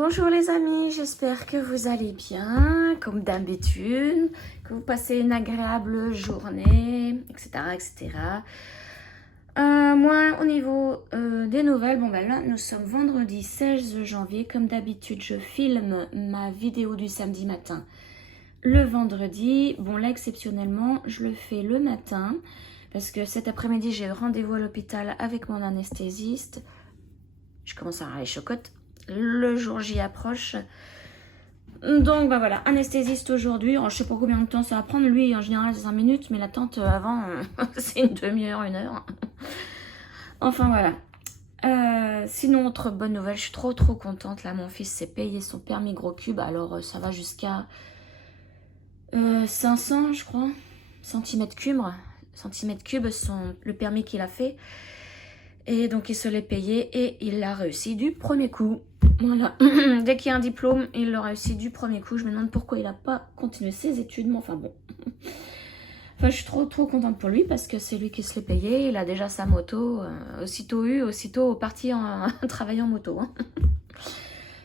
Bonjour les amis, j'espère que vous allez bien, comme d'habitude, que vous passez une agréable journée, etc. etc. Moi, au niveau des nouvelles, bon ben là, nous sommes vendredi 16 janvier. Comme d'habitude, je filme ma vidéo du samedi matin le vendredi. Bon là, exceptionnellement, je le fais le matin, parce que cet après-midi, j'ai rendez-vous à l'hôpital avec mon anesthésiste. Je commence à avoir les chocottes. Le jour J approche. Donc bah voilà, anesthésiste aujourd'hui. Je sais pas combien de temps ça va prendre. Lui en général c'est 5 minutes, mais l'attente avant c'est une demi-heure, 1 heure. Enfin voilà. Sinon autre bonne nouvelle, je suis trop contente. Là mon fils s'est payé son permis gros cube. Alors ça va jusqu'à 500 je crois centimètres cubes. Le permis qu'il a fait. Et donc il se l'est payé et il l'a réussi du premier coup. Voilà, dès qu'il y a un diplôme, il l'a réussi du premier coup. Je me demande pourquoi il n'a pas continué ses études, mais enfin bon. Enfin, je suis trop contente pour lui parce que c'est lui qui se l'est payé. Il a déjà sa moto, aussitôt parti en travailler en moto. Hein.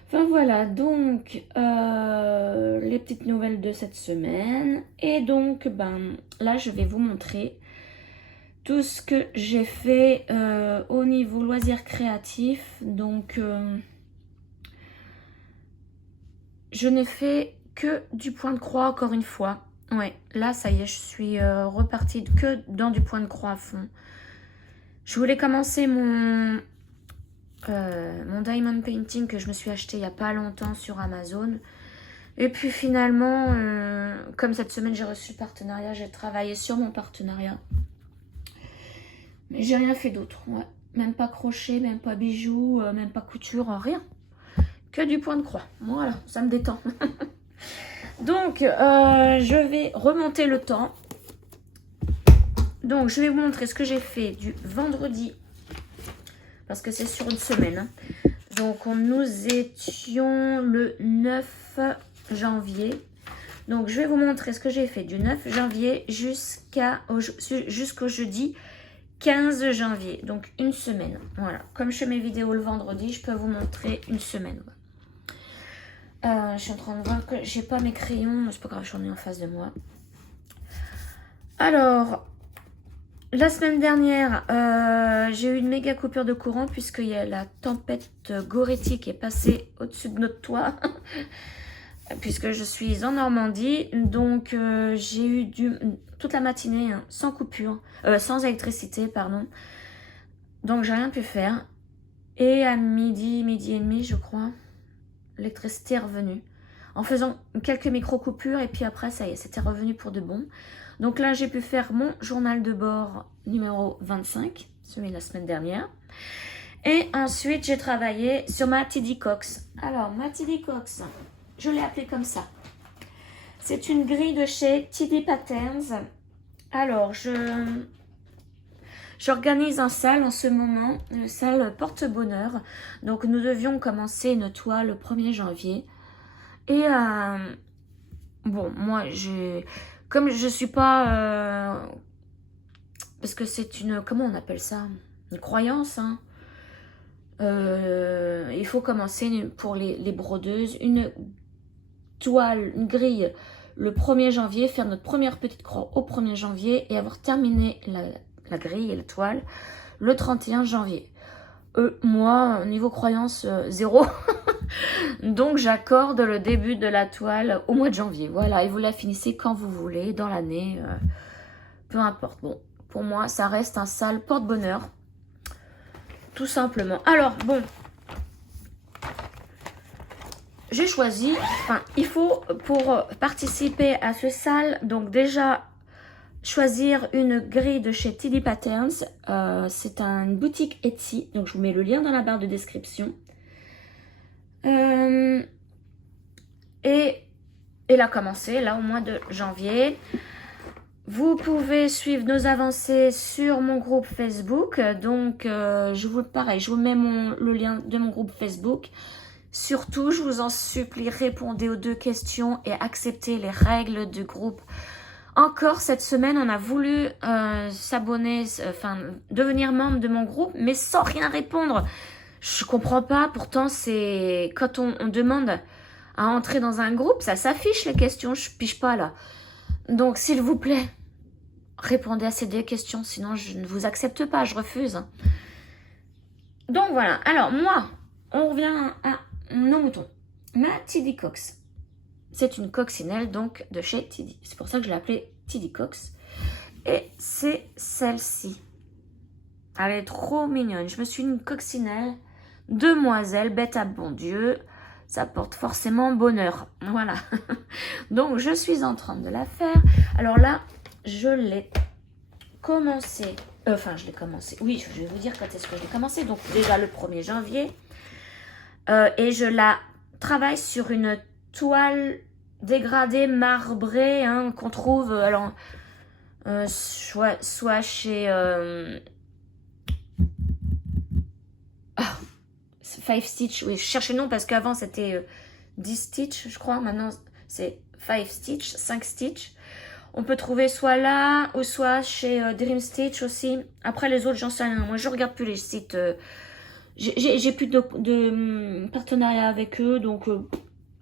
Enfin voilà, donc les petites nouvelles de cette semaine. Et donc, ben là, je vais vous montrer tout ce que j'ai fait au niveau loisirs créatifs. Donc, je ne fais que du point de croix encore une fois. Ouais, là, ça y est, je suis repartie que dans du point de croix à fond. Je voulais commencer mon diamond painting que je me suis acheté il n'y a pas longtemps sur Amazon. Et puis finalement, comme cette semaine, j'ai reçu le partenariat, j'ai travaillé sur mon partenariat. Mais j'ai rien fait d'autre, ouais. Même pas crochet, même pas bijoux, même pas couture, rien. Que du point de croix. Voilà, ça me détend. Donc, je vais remonter le temps. Donc, je vais vous montrer ce que j'ai fait du vendredi. Parce que c'est sur une semaine. Hein. Donc, nous étions le 9 janvier. Donc, je vais vous montrer ce que j'ai fait du 9 janvier jusqu'au jeudi 15 janvier. Donc, une semaine. Voilà. Comme je fais mes vidéos le vendredi, je peux vous montrer une semaine. Je suis en train de voir que j'ai pas mes crayons. C'est pas grave, j'en ai en face de moi. Alors, la semaine dernière, j'ai eu une méga coupure de courant puisqu'il y a la tempête Goretti qui est passée au-dessus de notre toit. Puisque je suis en Normandie. Donc, j'ai eu toute la matinée sans coupure, sans électricité, pardon. Donc, j'ai rien pu faire. Et à midi et demi, je crois, l'électricité est revenue. En faisant quelques micro-coupures et puis après, ça y est, c'était revenu pour de bon. Donc là, j'ai pu faire mon journal de bord numéro 25, celui de la semaine dernière. Et ensuite, j'ai travaillé sur ma TD Cox. Alors, ma TD Cox, je l'ai appelée comme ça. C'est une grille de chez TD Patterns. Alors, j'organise un salle en ce moment, une salle porte-bonheur. Donc, nous devions commencer une toile le 1er janvier. Et, bon, moi, comme je suis pas... parce que c'est une... Comment on appelle ça? Une croyance, hein. Il faut commencer pour les brodeuses une toile, une grille le 1er janvier, faire notre première petite croix au 1er janvier et avoir terminé la grille et la toile le 31 janvier. Moi, niveau croyance, 0. Donc, j'accorde le début de la toile au mois de janvier. Voilà, et vous la finissez quand vous voulez, dans l'année, peu importe. Bon, pour moi, ça reste un sale porte-bonheur. Tout simplement. Alors, bon, j'ai choisi, enfin, il faut pour participer à ce sale, donc déjà choisir une grille de chez TD Patterns. C'est une boutique Etsy, donc je vous mets le lien dans la barre de description. Et elle a commencé là au mois de janvier. Vous pouvez suivre nos avancées sur mon groupe Facebook. Donc, je vous mets le lien de mon groupe Facebook. Surtout, je vous en supplie, répondez aux 2 questions et acceptez les règles du groupe. Encore cette semaine, on a voulu s'abonner, enfin, devenir membre de mon groupe, mais sans rien répondre. Je comprends pas, pourtant c'est quand on demande à entrer dans un groupe, ça s'affiche les questions, je pige pas là. Donc s'il vous plaît, répondez à ces 2 questions, sinon je ne vous accepte pas, je refuse. Donc voilà, alors moi, on revient à nos moutons. Ma TD Cox, c'est une coccinelle donc de chez TD. C'est pour ça que je l'ai appelée TD Cox. Et c'est celle-ci. Elle est trop mignonne. Je me suis une coccinelle, demoiselle, bête à bon Dieu. Ça porte forcément bonheur. Voilà. Donc je suis en train de la faire. Alors là, je l'ai commencé. Enfin, je l'ai commencé. Oui, je vais vous dire quand est-ce que je l'ai commencé. Donc déjà le 1er janvier. Et je la travaille sur une toile dégradée marbrée hein, qu'on trouve alors, soit chez Five Stitch. Oui, je cherche le nom parce qu'avant c'était 10 Stitch, je crois. Maintenant c'est 5 Stitch, 5 Stitch. On peut trouver soit là ou soit chez Dream Stitch aussi. Après les autres, j'en sais rien. Moi, je regarde plus les sites. J'ai plus de partenariat avec eux, donc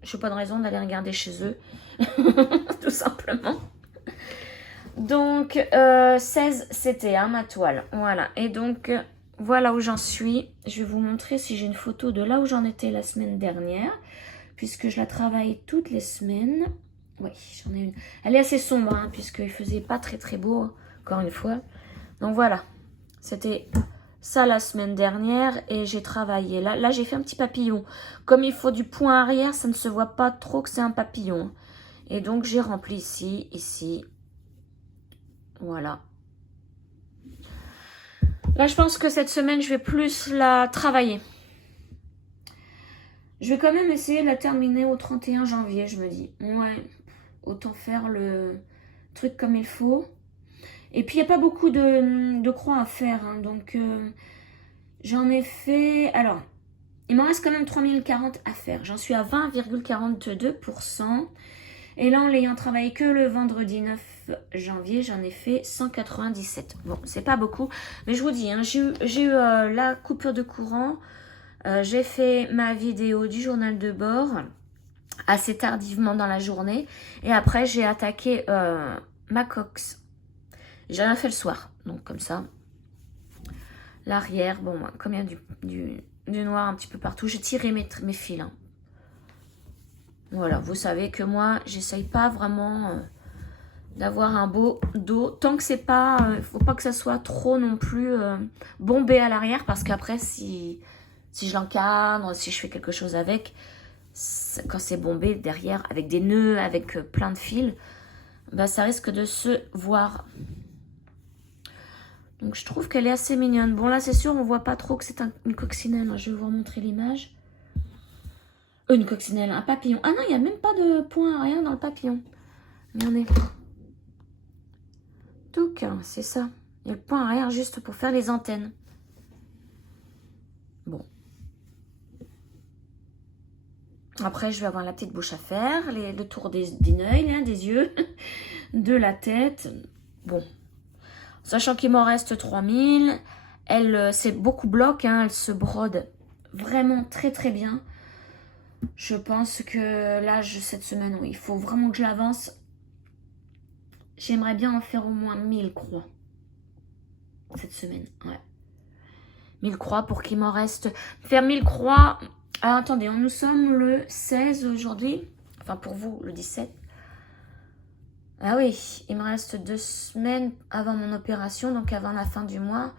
je n'ai pas de raison d'aller regarder chez eux. Tout simplement. Donc, 16, c'était ma toile. Voilà. Et donc, voilà où j'en suis. Je vais vous montrer si j'ai une photo de là où j'en étais la semaine dernière, puisque je la travaille toutes les semaines. Oui, j'en ai une. Elle est assez sombre, hein, puisqu'il faisait pas très très beau, encore une fois. Donc voilà, c'était ça la semaine dernière et j'ai travaillé. Là j'ai fait un petit papillon. Comme il faut du point arrière, ça ne se voit pas trop que c'est un papillon. Et donc j'ai rempli ici, ici. Voilà. Là, je pense que cette semaine, je vais plus la travailler. Je vais quand même essayer de la terminer au 31 janvier, je me dis. Ouais, autant faire le truc comme il faut. Et puis, il n'y a pas beaucoup de croix à faire. Hein, donc, j'en ai fait... Alors, il m'en reste quand même 3040 à faire. J'en suis à 20,42%. Et là, en l'ayant travaillé que le vendredi 9 janvier, j'en ai fait 197. Bon, c'est pas beaucoup. Mais je vous dis, hein, j'ai eu la coupure de courant. J'ai fait ma vidéo du journal de bord assez tardivement dans la journée. Et après, j'ai attaqué ma cox. J'ai rien fait le soir. Donc, comme ça. L'arrière, bon, comme il y a du noir un petit peu partout, j'ai tiré mes fils. Hein. Voilà, vous savez que moi, j'essaye pas vraiment d'avoir un beau dos. Tant que c'est pas, faut pas que ça soit trop non plus bombé à l'arrière. Parce qu'après, si je l'encadre, si je fais quelque chose avec, quand c'est bombé derrière, avec des nœuds, avec plein de fils, bah, ça risque de se voir. Donc, je trouve qu'elle est assez mignonne. Bon, là, c'est sûr, on voit pas trop que c'est une coccinelle. Je vais vous montrer l'image. Une coccinelle, un papillon. Ah non, il n'y a même pas de point à rien dans le papillon. Regardez. Donc, c'est ça. Il y a le point arrière juste pour faire les antennes. Bon. Après, je vais avoir la petite bouche à faire. Le tour des oeils, hein, des yeux, de la tête. Bon. Sachant qu'il m'en reste 3000. C'est beaucoup bloc. Hein, elle se brode vraiment très très bien. Je pense que là, cette semaine, oui, il faut vraiment que je l'avance. J'aimerais bien en faire au moins 1000 croix. Cette semaine, ouais. 1000 croix pour qu'il m'en reste... Faire 1000 croix... Ah, attendez, nous sommes le 16 aujourd'hui. Enfin, pour vous, le 17. Ah oui, il me reste 2 semaines avant mon opération, donc avant la fin du mois.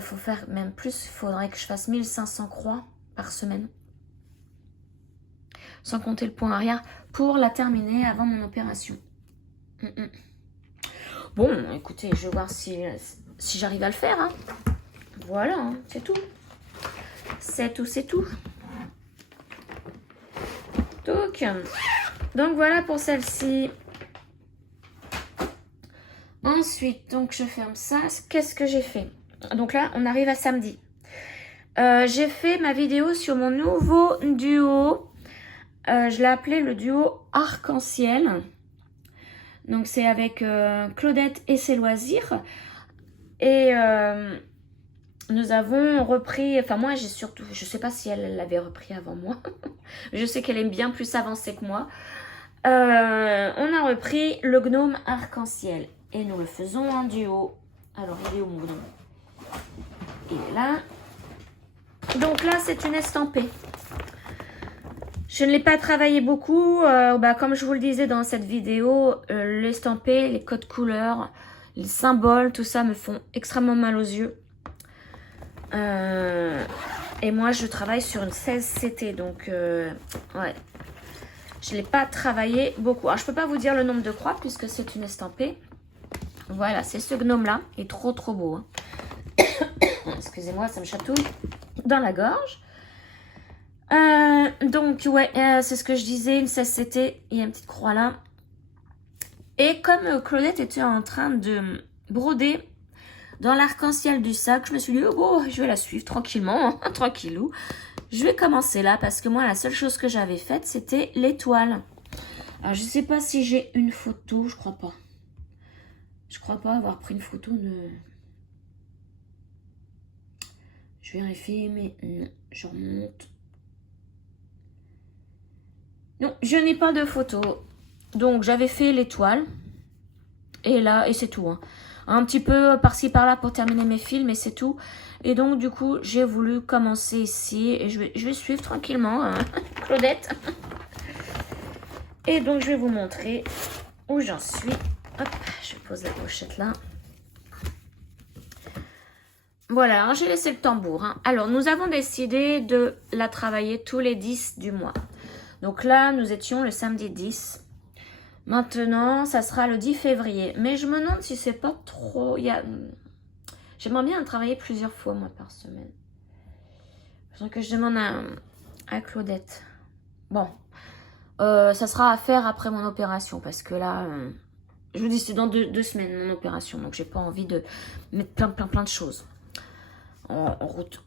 Faut faire même plus. Il faudrait que je fasse 1500 croix par semaine. Sans compter le point arrière, pour la terminer avant mon opération. Bon, écoutez, je vais voir si j'arrive à le faire. Hein. Voilà, hein, c'est tout. C'est tout, c'est tout. Donc voilà pour celle-ci. Ensuite, donc je ferme ça. Qu'est-ce que j'ai fait? Donc là, on arrive à samedi. J'ai fait ma vidéo sur mon nouveau duo. Je l'ai appelé le duo arc-en-ciel. Donc c'est avec Claudette et ses loisirs. Et nous avons repris, enfin moi j'ai surtout, je sais pas si elle l'avait repris avant moi, je sais qu'elle est bien plus avancée que moi. On a repris le gnome arc-en-ciel et nous le faisons en duo. Alors il est où mon gnome? Il est là. Donc là c'est une estampée. Je ne l'ai pas travaillé beaucoup, comme je vous le disais dans cette vidéo, l'estampé, les codes couleurs, les symboles, tout ça me font extrêmement mal aux yeux. Et moi je travaille sur une 16CT, donc ouais, je ne l'ai pas travaillé beaucoup. Alors je peux pas vous dire le nombre de croix puisque c'est une estampée. Voilà, c'est ce gnome là, il est trop beau. Hein. Excusez-moi, ça me chatouille dans la gorge. Donc ouais, c'est ce que je disais, une 16CT, il y a une petite croix là. Et comme Claudette était en train de broder dans l'arc-en-ciel du sac, je me suis dit, oh, je vais la suivre tranquillement, hein, tranquillou. Je vais commencer là parce que moi, la seule chose que j'avais faite, c'était l'étoile. Alors, je sais pas si j'ai une photo, je crois pas. Je crois pas avoir pris une photo de... Je vérifie, mais non, je remonte. Non, je n'ai pas de photo. Donc, j'avais fait l'étoile. Et là, et c'est tout. Hein. Un petit peu par-ci, par-là pour terminer mes fils, mais c'est tout. Et donc, du coup, j'ai voulu commencer ici. Et je vais suivre tranquillement, hein, Claudette. Et donc, je vais vous montrer où j'en suis. Hop, je pose la pochette là. Voilà, j'ai laissé le tambour. Hein. Alors, nous avons décidé de la travailler tous les 10 du mois. Donc là, nous étions le samedi 10. Maintenant, ça sera le 10 février. Mais je me demande si c'est pas trop... J'aimerais bien travailler plusieurs fois, moi, par semaine. Donc, que je demande à Claudette. Bon. Ça sera à faire après mon opération. Parce que là, je vous dis, c'est dans deux semaines, mon opération. Donc, j'ai pas envie de mettre plein de choses en route.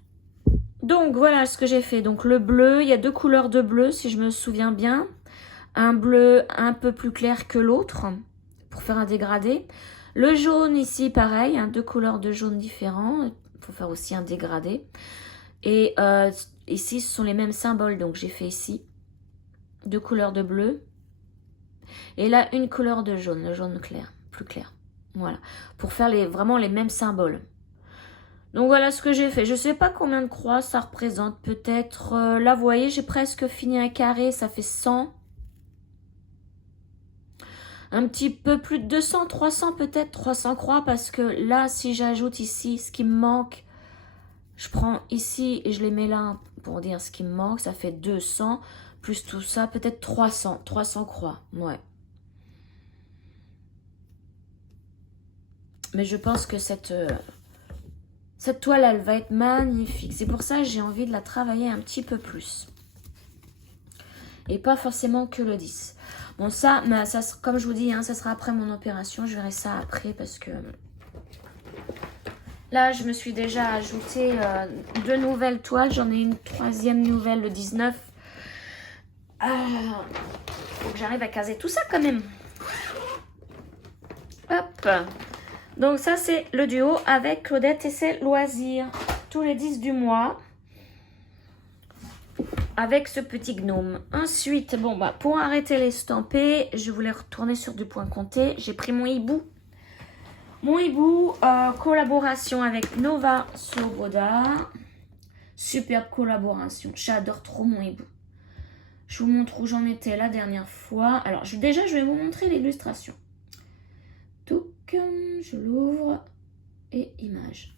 Donc, voilà ce que j'ai fait. Donc, le bleu, il y a 2 couleurs de bleu, si je me souviens bien. Un bleu un peu plus clair que l'autre pour faire un dégradé. Le jaune ici, pareil, hein, 2 couleurs de jaune différents. Il faut faire aussi un dégradé. Et ici, ce sont les mêmes symboles. Donc, j'ai fait ici 2 couleurs de bleu. Et là, une couleur de jaune, le jaune clair, plus clair. Voilà, pour faire vraiment les mêmes symboles. Donc, voilà ce que j'ai fait. Je ne sais pas combien de croix ça représente. Peut-être, là, vous voyez, j'ai presque fini un carré. Ça fait 100. Un petit peu plus de 200, 300 peut-être, 300 croix, parce que là, si j'ajoute ici ce qui me manque, je prends ici et je les mets là pour dire ce qui me manque, ça fait 200, plus tout ça, peut-être 300 croix, ouais. Mais je pense que cette toile, elle va être magnifique. C'est pour ça que j'ai envie de la travailler un petit peu plus. Et pas forcément que le 10. Bon, ça, comme je vous dis, hein, ça sera après mon opération. Je verrai ça après parce que... Là, je me suis déjà ajouté 2 nouvelles toiles. J'en ai une 3e nouvelle, le 19. Faut que j'arrive à caser tout ça quand même. Hop. Donc ça, c'est le duo avec Claudette et ses loisirs. Tous les 10 du mois. Avec ce petit gnome. Ensuite, bon, pour arrêter l'estampé, je voulais retourner sur du point compté. J'ai pris mon hibou. Mon hibou, collaboration avec Nova Sloboda. Superbe collaboration. J'adore trop mon hibou. Je vous montre où j'en étais la dernière fois. Alors, déjà, je vais vous montrer l'illustration. Donc, je l'ouvre. Et image.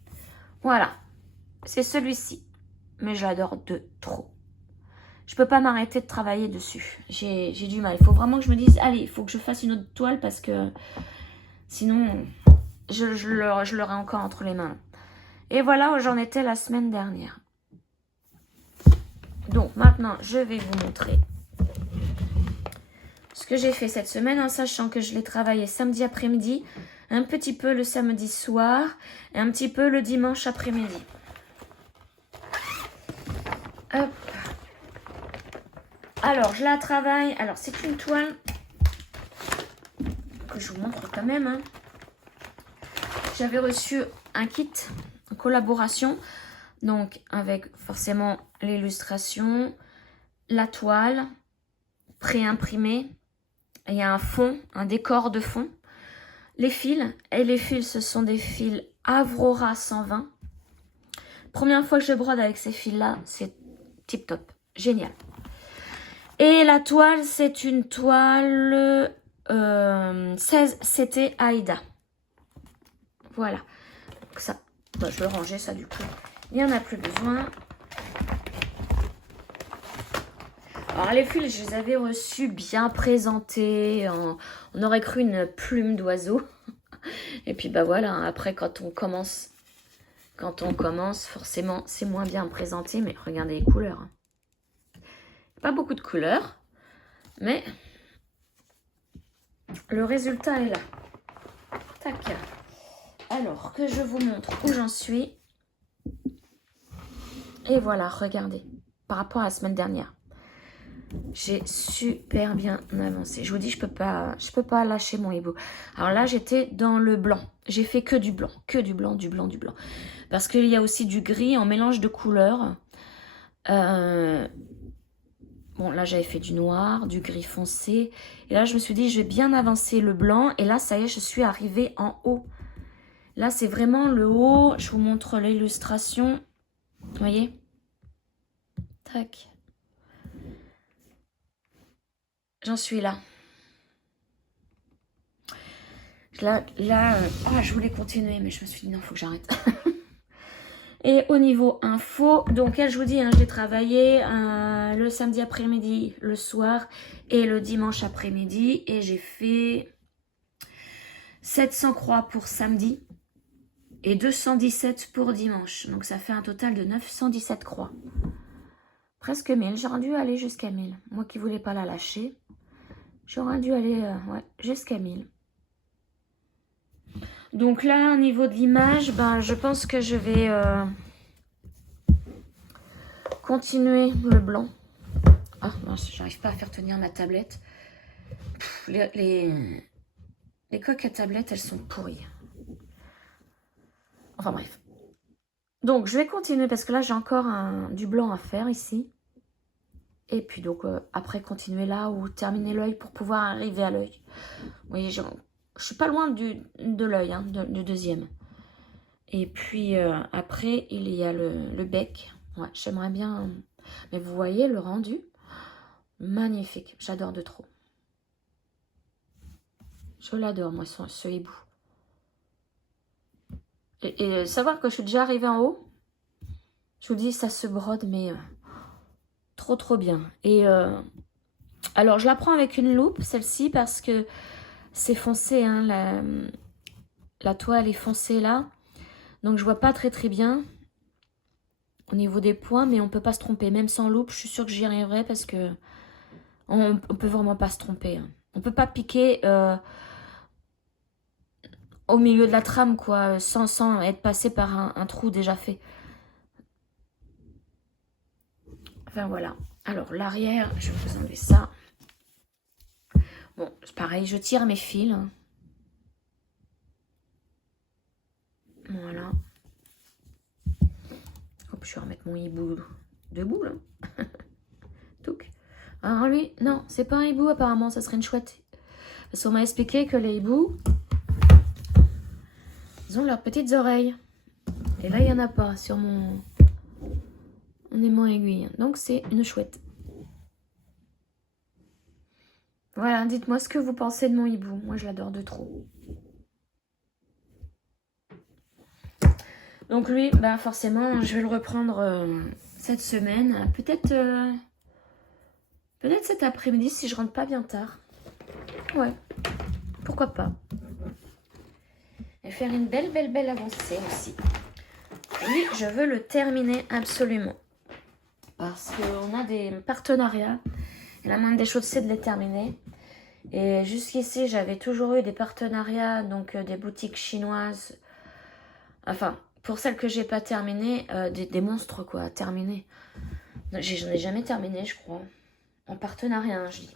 Voilà. C'est celui-ci. Mais j'adore de trop. Je peux pas m'arrêter de travailler dessus. J'ai du mal. Il faut vraiment que je me dise, allez, il faut que je fasse une autre toile parce que sinon, je l'aurai encore entre les mains. Et voilà où j'en étais la semaine dernière. Donc maintenant, je vais vous montrer ce que j'ai fait cette semaine en sachant que je l'ai travaillé samedi après-midi, un petit peu le samedi soir et un petit peu le dimanche après-midi. Hop. Alors, je la travaille. Alors, c'est une toile que je vous montre quand même. Hein. J'avais reçu un kit collaboration, donc avec forcément l'illustration, la toile pré-imprimée, il y a un fond, un décor de fond, les fils, et les fils ce sont des fils Avrora 120. Première fois que je brode avec ces fils là, c'est tip top, génial. Et la toile, c'est une toile 16 CT Aïda. Voilà. Donc ça, bah, je vais le ranger ça du coup. Il n'y en a plus besoin. Alors les fils, je les avais reçus bien présentés. On aurait cru une plume d'oiseau. Et puis bah voilà, après quand on commence, forcément c'est moins bien présenté. Mais regardez les couleurs. Pas beaucoup de couleurs, mais le résultat est là. Tac. Alors, que je vous montre où j'en suis. Et voilà, regardez. Par rapport à la semaine dernière. J'ai super bien avancé. Je vous dis, je peux pas lâcher mon hibou. Alors là, j'étais dans le blanc. J'ai fait que du blanc. Que du blanc, du blanc, du blanc. Parce qu'il y a aussi du gris en mélange de couleurs. Bon, là, j'avais fait du noir, du gris foncé. Et là, je me suis dit, je vais bien avancer le blanc. Et là, ça y est, je suis arrivée en haut. Là, c'est vraiment le haut. Je vous montre l'illustration. Vous voyez? Tac. J'en suis là. Je voulais continuer, mais je me suis dit, non, il faut que j'arrête. Et au niveau info, donc elle, je vous dis, hein, j'ai travaillé le samedi après-midi, le soir et le dimanche après-midi. Et j'ai fait 700 croix pour samedi et 217 pour dimanche. Donc ça fait un total de 917 croix. Presque 1000. J'aurais dû aller jusqu'à 1000. Moi qui ne voulais pas la lâcher, j'aurais dû aller jusqu'à 1000. Donc là, au niveau de l'image, ben, je pense que je vais continuer le blanc. Ah mince, j'arrive pas à faire tenir ma tablette. Les coques à tablette, elles sont pourries. Enfin bref. Donc je vais continuer parce que là, j'ai encore du blanc à faire ici. Et puis donc après continuer là ou terminer l'œil pour pouvoir arriver à l'œil. Vous voyez, je suis pas loin de l'œil, hein, du deuxième. Et puis après, il y a le bec. Ouais, j'aimerais bien... Mais vous voyez le rendu? Magnifique. J'adore de trop. Je l'adore, moi, ce hibou. Et savoir que je suis déjà arrivée en haut, je vous dis, ça se brode, mais trop, trop bien. Et alors, je la prends avec une loupe, celle-ci, parce que c'est foncé, hein, la toile est foncée là. Donc, je vois pas très, très bien au niveau des points, mais on peut pas se tromper. Même sans loupe, je suis sûre que j'y arriverai parce que on peut vraiment pas se tromper. Hein. On peut pas piquer au milieu de la trame, quoi, sans être passé par un trou déjà fait. Enfin, voilà. Alors, l'arrière, je vais vous enlever ça. Bon, c'est pareil, je tire mes fils. Voilà. Hop, je vais remettre mon hibou debout, là. Touc. Alors lui, non, c'est pas un hibou apparemment, ça serait une chouette. Parce qu'on m'a expliqué que les hiboux, ils ont leurs petites oreilles. Et là, il n'y en a pas sur mon aimant aiguille. Donc, c'est une chouette. Voilà, dites-moi ce que vous pensez de mon hibou. Moi, je l'adore de trop. Donc lui, bah forcément, je vais le reprendre cette semaine. Peut-être cet après-midi si je rentre pas bien tard. Ouais, pourquoi pas. Et faire une belle avancée aussi. Lui, je veux le terminer absolument. Parce qu'on a des partenariats. Et la moindre des choses, c'est de les terminer. Et jusqu'ici, j'avais toujours eu des partenariats, donc des boutiques chinoises. Enfin, pour celles que j'ai pas terminées, des monstres, quoi, à terminer. J'en ai jamais terminé, je crois. En partenariat, hein, je dis.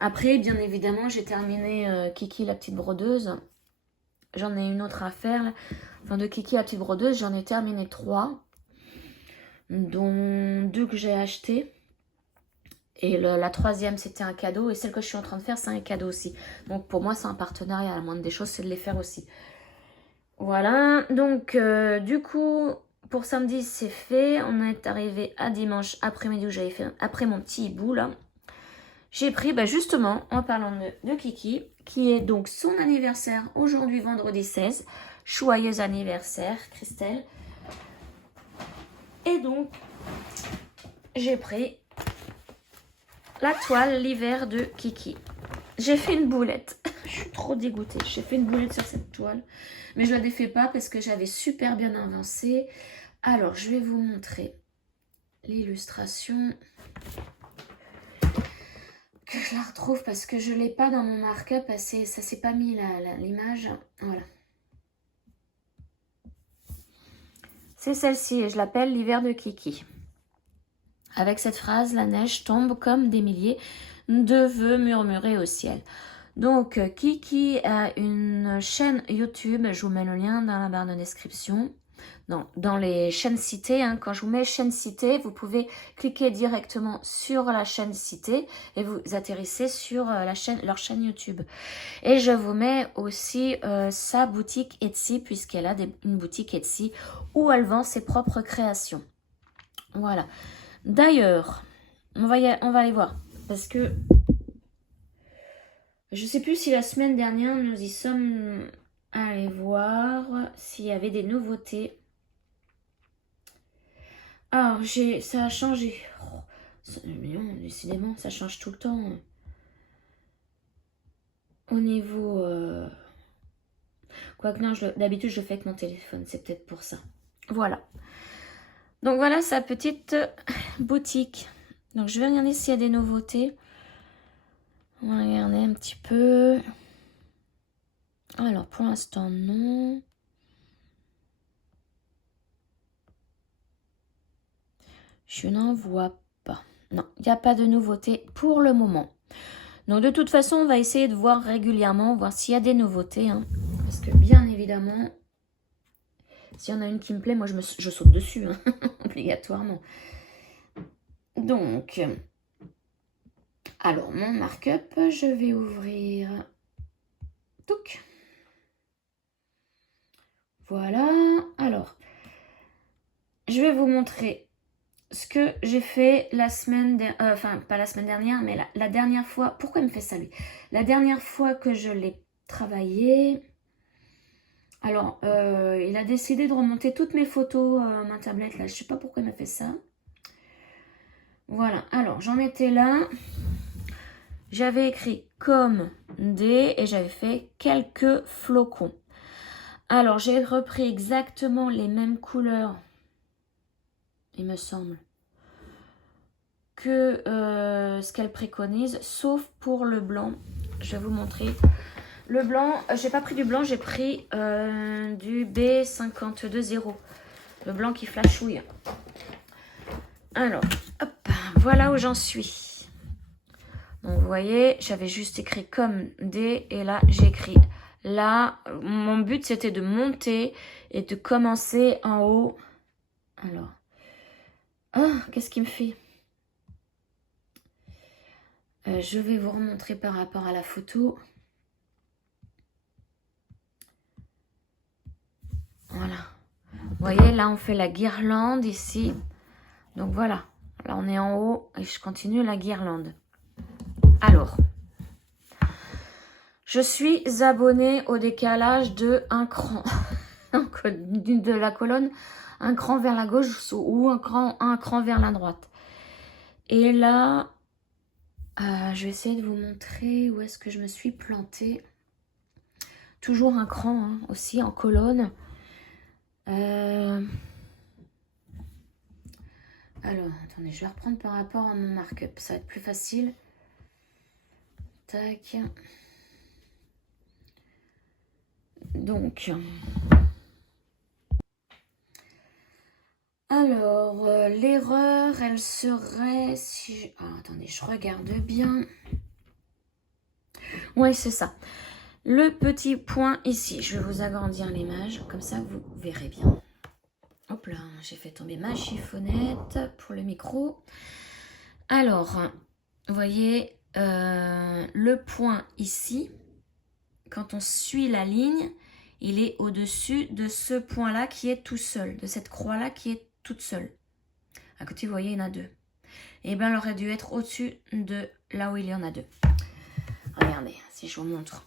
Après, bien évidemment, j'ai terminé Kiki, la petite brodeuse. j'en ai une autre à faire. Là. Enfin, de Kiki à petite brodeuse, j'en ai terminé 3. Dont 2 que j'ai acheté. Et la troisième, c'était un cadeau. Et celle que je suis en train de faire, c'est un cadeau aussi. Donc, pour moi, c'est un partenariat. La moindre des choses, c'est de les faire aussi. Voilà. Donc, du coup, pour samedi, c'est fait. On est arrivé à dimanche après-midi où j'avais fait, après mon petit hibou, là. J'ai pris, bah, justement, en parlant de Kiki, qui est donc son anniversaire aujourd'hui, vendredi 16. Joyeux anniversaire, Christelle. Et donc, j'ai pris la toile l'hiver de Kiki. J'ai fait une boulette. Je suis trop dégoûtée. J'ai fait une boulette sur cette toile. Mais je ne la défais pas parce que j'avais super bien avancé. Alors, je vais vous montrer l'illustration. Que je la retrouve parce que je ne l'ai pas dans mon markup. Ça ne s'est pas mis l'image. Voilà. C'est celle-ci et je l'appelle l'hiver de Kiki. Avec cette phrase, la neige tombe comme des milliers de vœux murmurés au ciel. Donc, Kiki a une chaîne YouTube, je vous mets le lien dans la barre de description. Non, dans les chaînes citées, hein, quand je vous mets chaîne citée, vous pouvez cliquer directement sur la chaîne citée et vous atterrissez sur leur chaîne YouTube. Et je vous mets aussi sa boutique Etsy, puisqu'elle a une boutique Etsy où elle vend ses propres créations. Voilà. D'ailleurs, on va aller voir, parce que je ne sais plus si la semaine dernière, nous y sommes allés voir s'il y avait des nouveautés. Alors, ça a changé. Oh, décidément, ça change tout le temps. Au niveau... Quoique non, d'habitude, je le fais avec mon téléphone. C'est peut-être pour ça. Voilà. Donc, voilà sa petite boutique. Donc, je vais regarder s'il y a des nouveautés. On va regarder un petit peu. Alors, pour l'instant, non. Je n'en vois pas. Non, il n'y a pas de nouveauté pour le moment. Donc, de toute façon, on va essayer de voir régulièrement, voir s'il y a des nouveautés. Hein. Parce que, bien évidemment, s'il y en a une qui me plaît, moi, je saute dessus, hein, obligatoirement. Donc, alors, mon markup, je vais ouvrir... Touc. Voilà. Alors, je vais vous montrer ce que j'ai fait la semaine dernière, enfin pas la semaine dernière, mais la dernière fois. Pourquoi il me fait ça lui? La dernière fois que je l'ai travaillé, alors il a décidé de remonter toutes mes photos ma tablette là. Je sais pas pourquoi il m'a fait ça. Voilà, alors j'en étais là. J'avais écrit comme des et j'avais fait quelques flocons. Alors j'ai repris exactement les mêmes couleurs, il me semble, que ce qu'elle préconise, sauf pour le blanc. Je vais vous montrer. Le blanc, j'ai pas pris du blanc, j'ai pris du B520. Le blanc qui flashouille. Alors, hop, voilà où j'en suis. Donc vous voyez, j'avais juste écrit comme D et là j'ai écrit. Là, mon but c'était de monter et de commencer en haut. Alors, qu'est-ce qu'il me fait? Je vais vous remontrer par rapport à la photo. Voilà. Vous voyez, là, on fait la guirlande ici. Donc, voilà. Là, on est en haut et je continue la guirlande. Alors, je suis abonnée au décalage de un cran de la colonne, un cran vers la gauche ou un cran vers la droite. Et là, je vais essayer de vous montrer où est-ce que je me suis plantée. Toujours un cran hein, aussi en colonne. Alors, attendez, je vais reprendre par rapport à mon markup. Ça va être plus facile. Tac. Donc, alors, l'erreur, elle serait... attendez, je regarde bien. Oui, c'est ça. le petit point ici. Je vais vous agrandir l'image, comme ça vous verrez bien. Hop là, j'ai fait tomber ma chiffonnette pour le micro. Alors, vous voyez, le point ici, quand on suit la ligne, il est au-dessus de ce point-là qui est tout seul, de cette croix-là qui est toute seule. À côté, vous voyez, il y en a deux. Et bien, elle aurait dû être au-dessus de là où il y en a deux. Regardez, si je vous montre.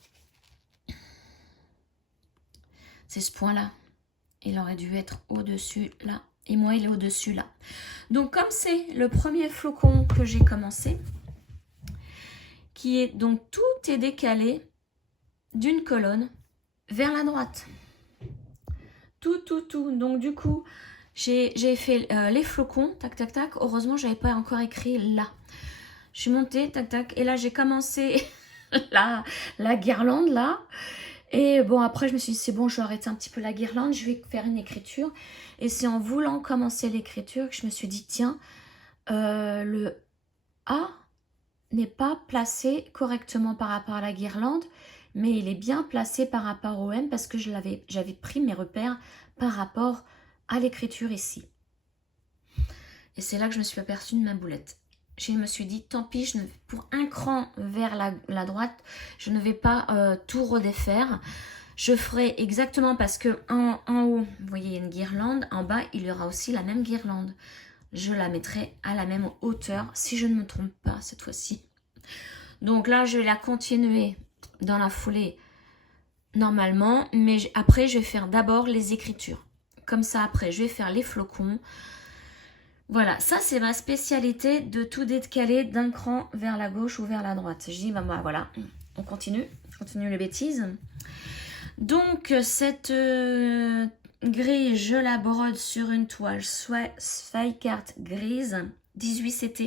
C'est ce point-là. Il aurait dû être au-dessus là. Et moi, il est au-dessus là. Donc, comme c'est le premier flocon que j'ai commencé, qui est donc tout est décalé d'une colonne vers la droite. Tout. Donc, du coup, j'ai fait les flocons, tac, tac, tac. Heureusement, je n'avais pas encore écrit là. Je suis montée, tac, tac. Et là, j'ai commencé la guirlande là. Et bon, après, je me suis dit, c'est bon, je vais arrêter un petit peu la guirlande, je vais faire une écriture. Et c'est en voulant commencer l'écriture que je me suis dit, tiens, le A n'est pas placé correctement par rapport à la guirlande, mais il est bien placé par rapport au M parce que j'avais pris mes repères par rapport à l'écriture ici. Et c'est là que je me suis aperçue de ma boulette. Je me suis dit, tant pis, pour un cran vers la droite, je ne vais pas tout redéfaire. Je ferai exactement parce que en haut, vous voyez, il y a une guirlande. En bas, il y aura aussi la même guirlande. Je la mettrai à la même hauteur, si je ne me trompe pas cette fois-ci. Donc là, je vais la continuer dans la foulée normalement. Mais après, je vais faire d'abord les écritures. Comme ça, après, je vais faire les flocons. Voilà, ça c'est ma spécialité de tout décaler d'un cran vers la gauche ou vers la droite. Je dis, bah voilà, on continue les bêtises. Donc cette grille, je la brode sur une toile Zweikart grise, 18 CT.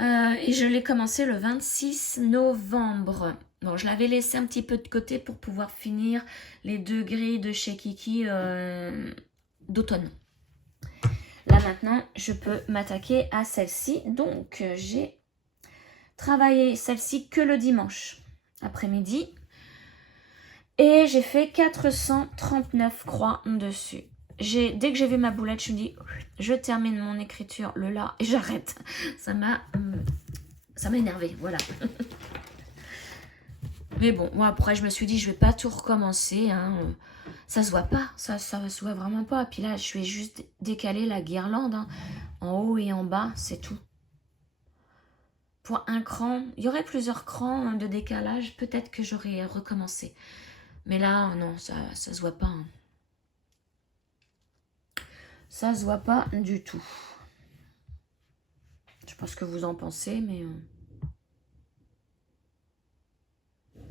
Et je l'ai commencé le 26 novembre. Bon, je l'avais laissé un petit peu de côté pour pouvoir finir les deux grilles de chez Kiki d'automne. Là maintenant, je peux m'attaquer à celle-ci. Donc, j'ai travaillé celle-ci que le dimanche après-midi. Et j'ai fait 439 croix dessus. Dès que j'ai vu ma boulette, je me dis, je termine mon écriture le là et j'arrête. Ça m'a énervé, voilà. Mais bon, moi après, je me suis dit, je vais pas tout recommencer, hein. Ça se voit pas, ça se voit vraiment pas. Puis là, je vais juste décaler la guirlande, hein, en haut et en bas, c'est tout. Pour un cran, il y aurait plusieurs crans de décalage, peut-être que j'aurais recommencé. Mais là, non, ça se voit pas. Hein. Ça se voit pas du tout. Je sais pas ce que vous en pensez, mais...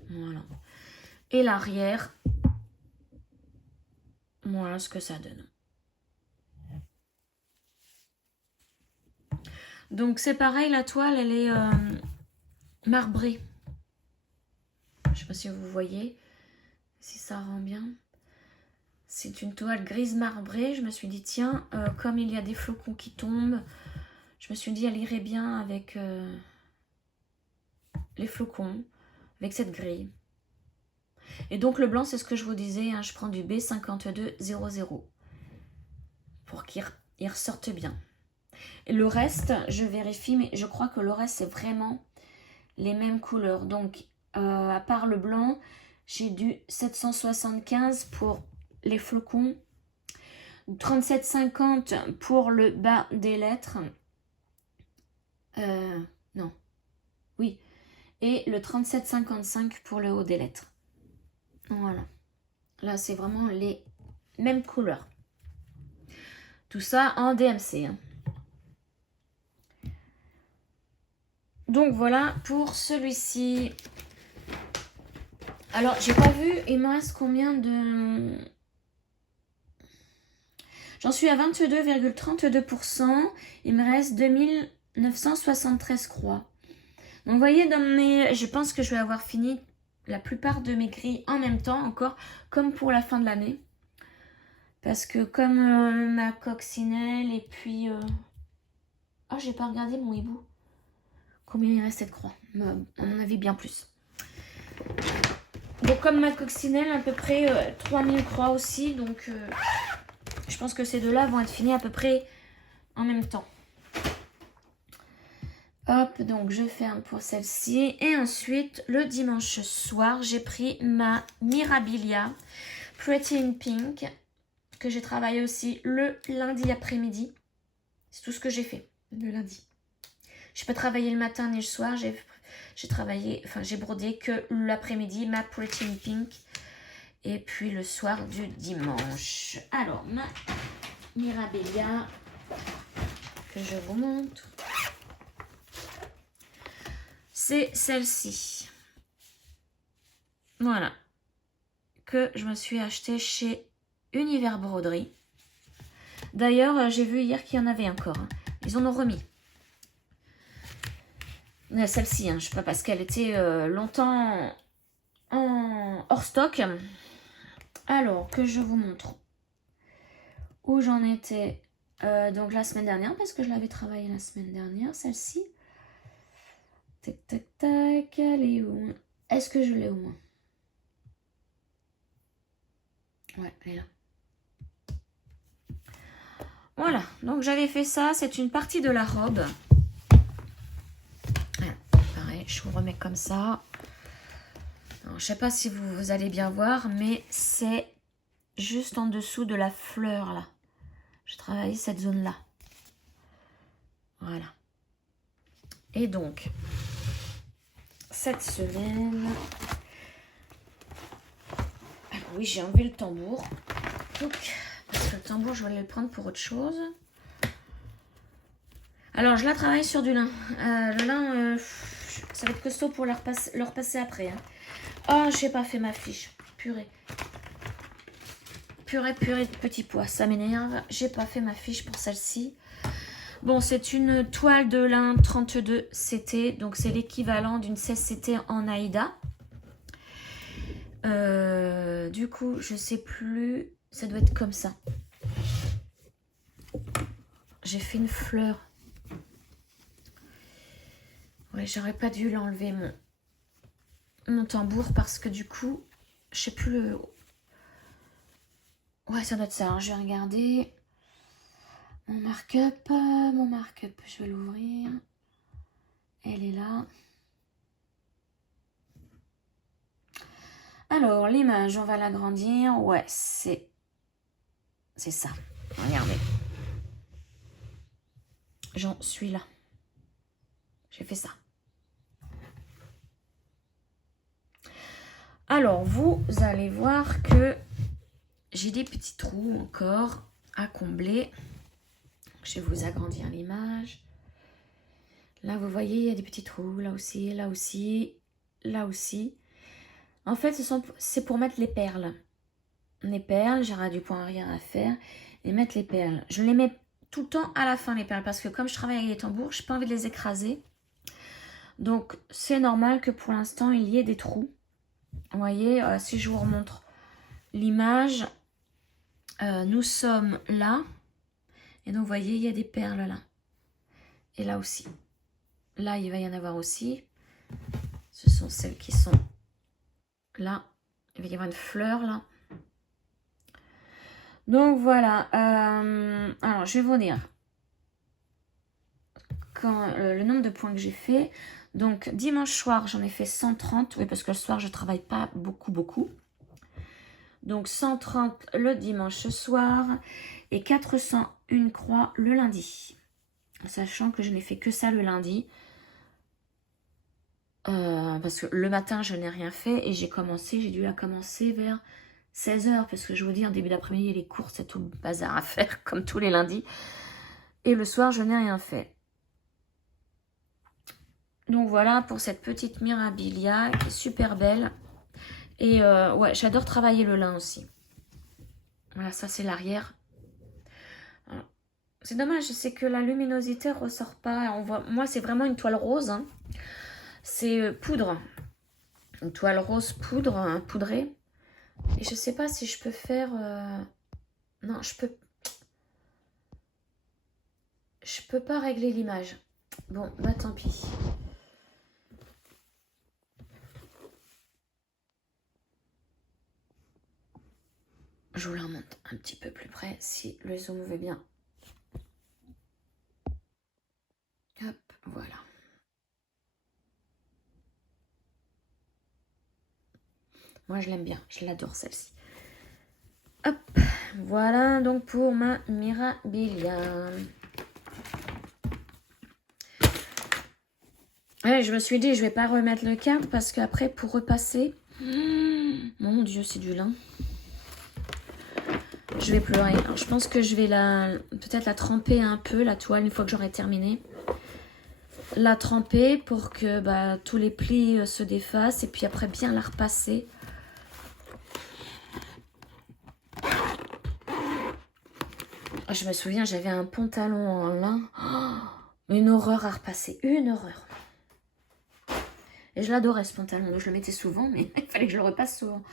Voilà. Et l'arrière... Voilà ce que ça donne. Donc c'est pareil, la toile, elle est marbrée. Je ne sais pas si vous voyez, si ça rend bien. C'est une toile grise marbrée. Je me suis dit, tiens, comme il y a des flocons qui tombent, je me suis dit, elle irait bien avec les flocons, avec cette grille. Et donc le blanc, c'est ce que je vous disais, hein, je prends du B5200 pour qu'il ressorte bien. Et le reste, je vérifie, mais je crois que le reste, c'est vraiment les mêmes couleurs. Donc, à part le blanc, j'ai du 775 pour les flocons, 37,50 pour le bas des lettres. Non, oui. Et le 37,55 pour le haut des lettres. Voilà. Là, c'est vraiment les mêmes couleurs. Tout ça en DMC. Hein. Donc voilà pour celui-ci. Alors, j'ai pas vu, il me reste combien de... J'en suis à 22,32%. Il me reste 2973 croix. Donc, vous voyez, je pense que je vais avoir fini la plupart de mes grilles en même temps, encore, comme pour la fin de l'année. Parce que comme ma coccinelle et puis... Ah, j'ai pas regardé mon hibou. Combien il restait de croix? À mon avis, bien plus. Bon, comme ma coccinelle, à peu près 3000 croix aussi. Donc, je pense que ces deux-là vont être finis à peu près en même temps. Hop, donc je ferme pour celle-ci. Et ensuite, le dimanche soir, j'ai pris ma Mirabilia Pretty in Pink, que j'ai travaillé aussi le lundi après-midi. C'est tout ce que j'ai fait le lundi. Je n'ai pas travaillé le matin ni le soir. J'ai travaillé, enfin j'ai brodé que l'après-midi, ma Pretty in Pink. Et puis le soir du dimanche. Alors, ma Mirabilia, que je vous montre. C'est celle-ci. Voilà. Que je me suis achetée chez Univers Broderie. D'ailleurs, j'ai vu hier qu'il y en avait encore. Hein. Ils en ont remis. Celle-ci, hein, je sais pas, parce qu'elle était longtemps en hors stock. Alors, que je vous montre où j'en étais donc la semaine dernière, parce que je l'avais travaillée la semaine dernière, celle-ci. Tac, tac, tac, elle est où? Est-ce que je l'ai au moins? Ouais, elle est là. Voilà, donc j'avais fait ça, c'est une partie de la robe. Voilà, pareil, je vous remets comme ça. Alors, je sais pas si vous allez bien voir, mais c'est juste en dessous de la fleur là. J'ai travaillé cette zone-là. Voilà. Et donc, cette semaine... Alors oui, j'ai enlevé le tambour. Donc, parce que le tambour, je voulais le prendre pour autre chose. Alors, je la travaille sur du lin. Le lin, ça va être costaud pour le repasser après. Hein. Oh, j'ai pas fait ma fiche. Purée. Purée de petits pois. Ça m'énerve. J'ai pas fait ma fiche pour celle-ci. Bon, c'est une toile de lin 32 CT. Donc, c'est l'équivalent d'une 16 CT en Aïda. Du coup, je sais plus. Ça doit être comme ça. J'ai fait une fleur. Ouais, j'aurais pas dû l'enlever mon tambour parce que du coup, je sais plus le... Ouais, ça doit être ça. Alors, je vais regarder mon mark-up. Je vais l'ouvrir. Elle est là. Alors, l'image, on va l'agrandir. Ouais, c'est ça. Regardez. J'en suis là. J'ai fait ça. Alors, vous allez voir que j'ai des petits trous encore à combler. Je vais vous agrandir l'image. Là, vous voyez, il y a des petits trous. Là aussi, là aussi, là aussi. En fait, c'est pour mettre les perles. Les perles, j'aurai du point arrière à faire. Et mettre les perles. Je les mets tout le temps à la fin, les perles. Parce que comme je travaille avec les tambours, je n'ai pas envie de les écraser. Donc, c'est normal que pour l'instant, il y ait des trous. Vous voyez, si je vous remontre l'image, nous sommes là. Et donc, vous voyez, il y a des perles là. Et là aussi. Là, il va y en avoir aussi. Ce sont celles qui sont là. Il va y avoir une fleur là. Donc, voilà. Alors, je vais vous dire le nombre de points que j'ai fait. Donc, dimanche soir, j'en ai fait 130. Oui, parce que le soir, je ne travaille pas beaucoup. Donc, 130 le dimanche soir et 401 croix le lundi. Sachant que je n'ai fait que ça le lundi. Parce que le matin, je n'ai rien fait et j'ai dû la commencer vers 16h. Parce que je vous dis, en début d'après-midi, il y a les courses et tout le bazar à faire, comme tous les lundis. Et le soir, je n'ai rien fait. Donc voilà pour cette petite Mirabilia qui est super belle. Et ouais, j'adore travailler le lin aussi. Voilà, ça c'est l'arrière. C'est dommage, c'est que la luminosité ressort pas. On voit, moi, c'est vraiment une toile rose. Hein. C'est poudre. Une toile rose poudre, hein, poudrée. Et je sais pas si je peux faire... Non, je peux pas régler l'image. Bon, bah tant pis. remonte un petit peu plus près si le zoom veut bien. Hop, voilà. Moi, je l'aime bien. Je l'adore, celle-ci. Hop, voilà donc pour ma Mirabilia. Ouais, je me suis dit, je vais pas remettre le cadre parce qu'après, pour repasser... mon Dieu, c'est du lin. Je vais pleurer. Alors, je pense que je vais peut-être la tremper un peu, la toile, une fois que j'aurai terminé. La tremper pour que tous les plis se défassent et puis après bien la repasser. Je me souviens, j'avais un pantalon en lin. Oh, une horreur à repasser, une horreur. Et je l'adorais ce pantalon, je le mettais souvent, mais il fallait que je le repasse souvent.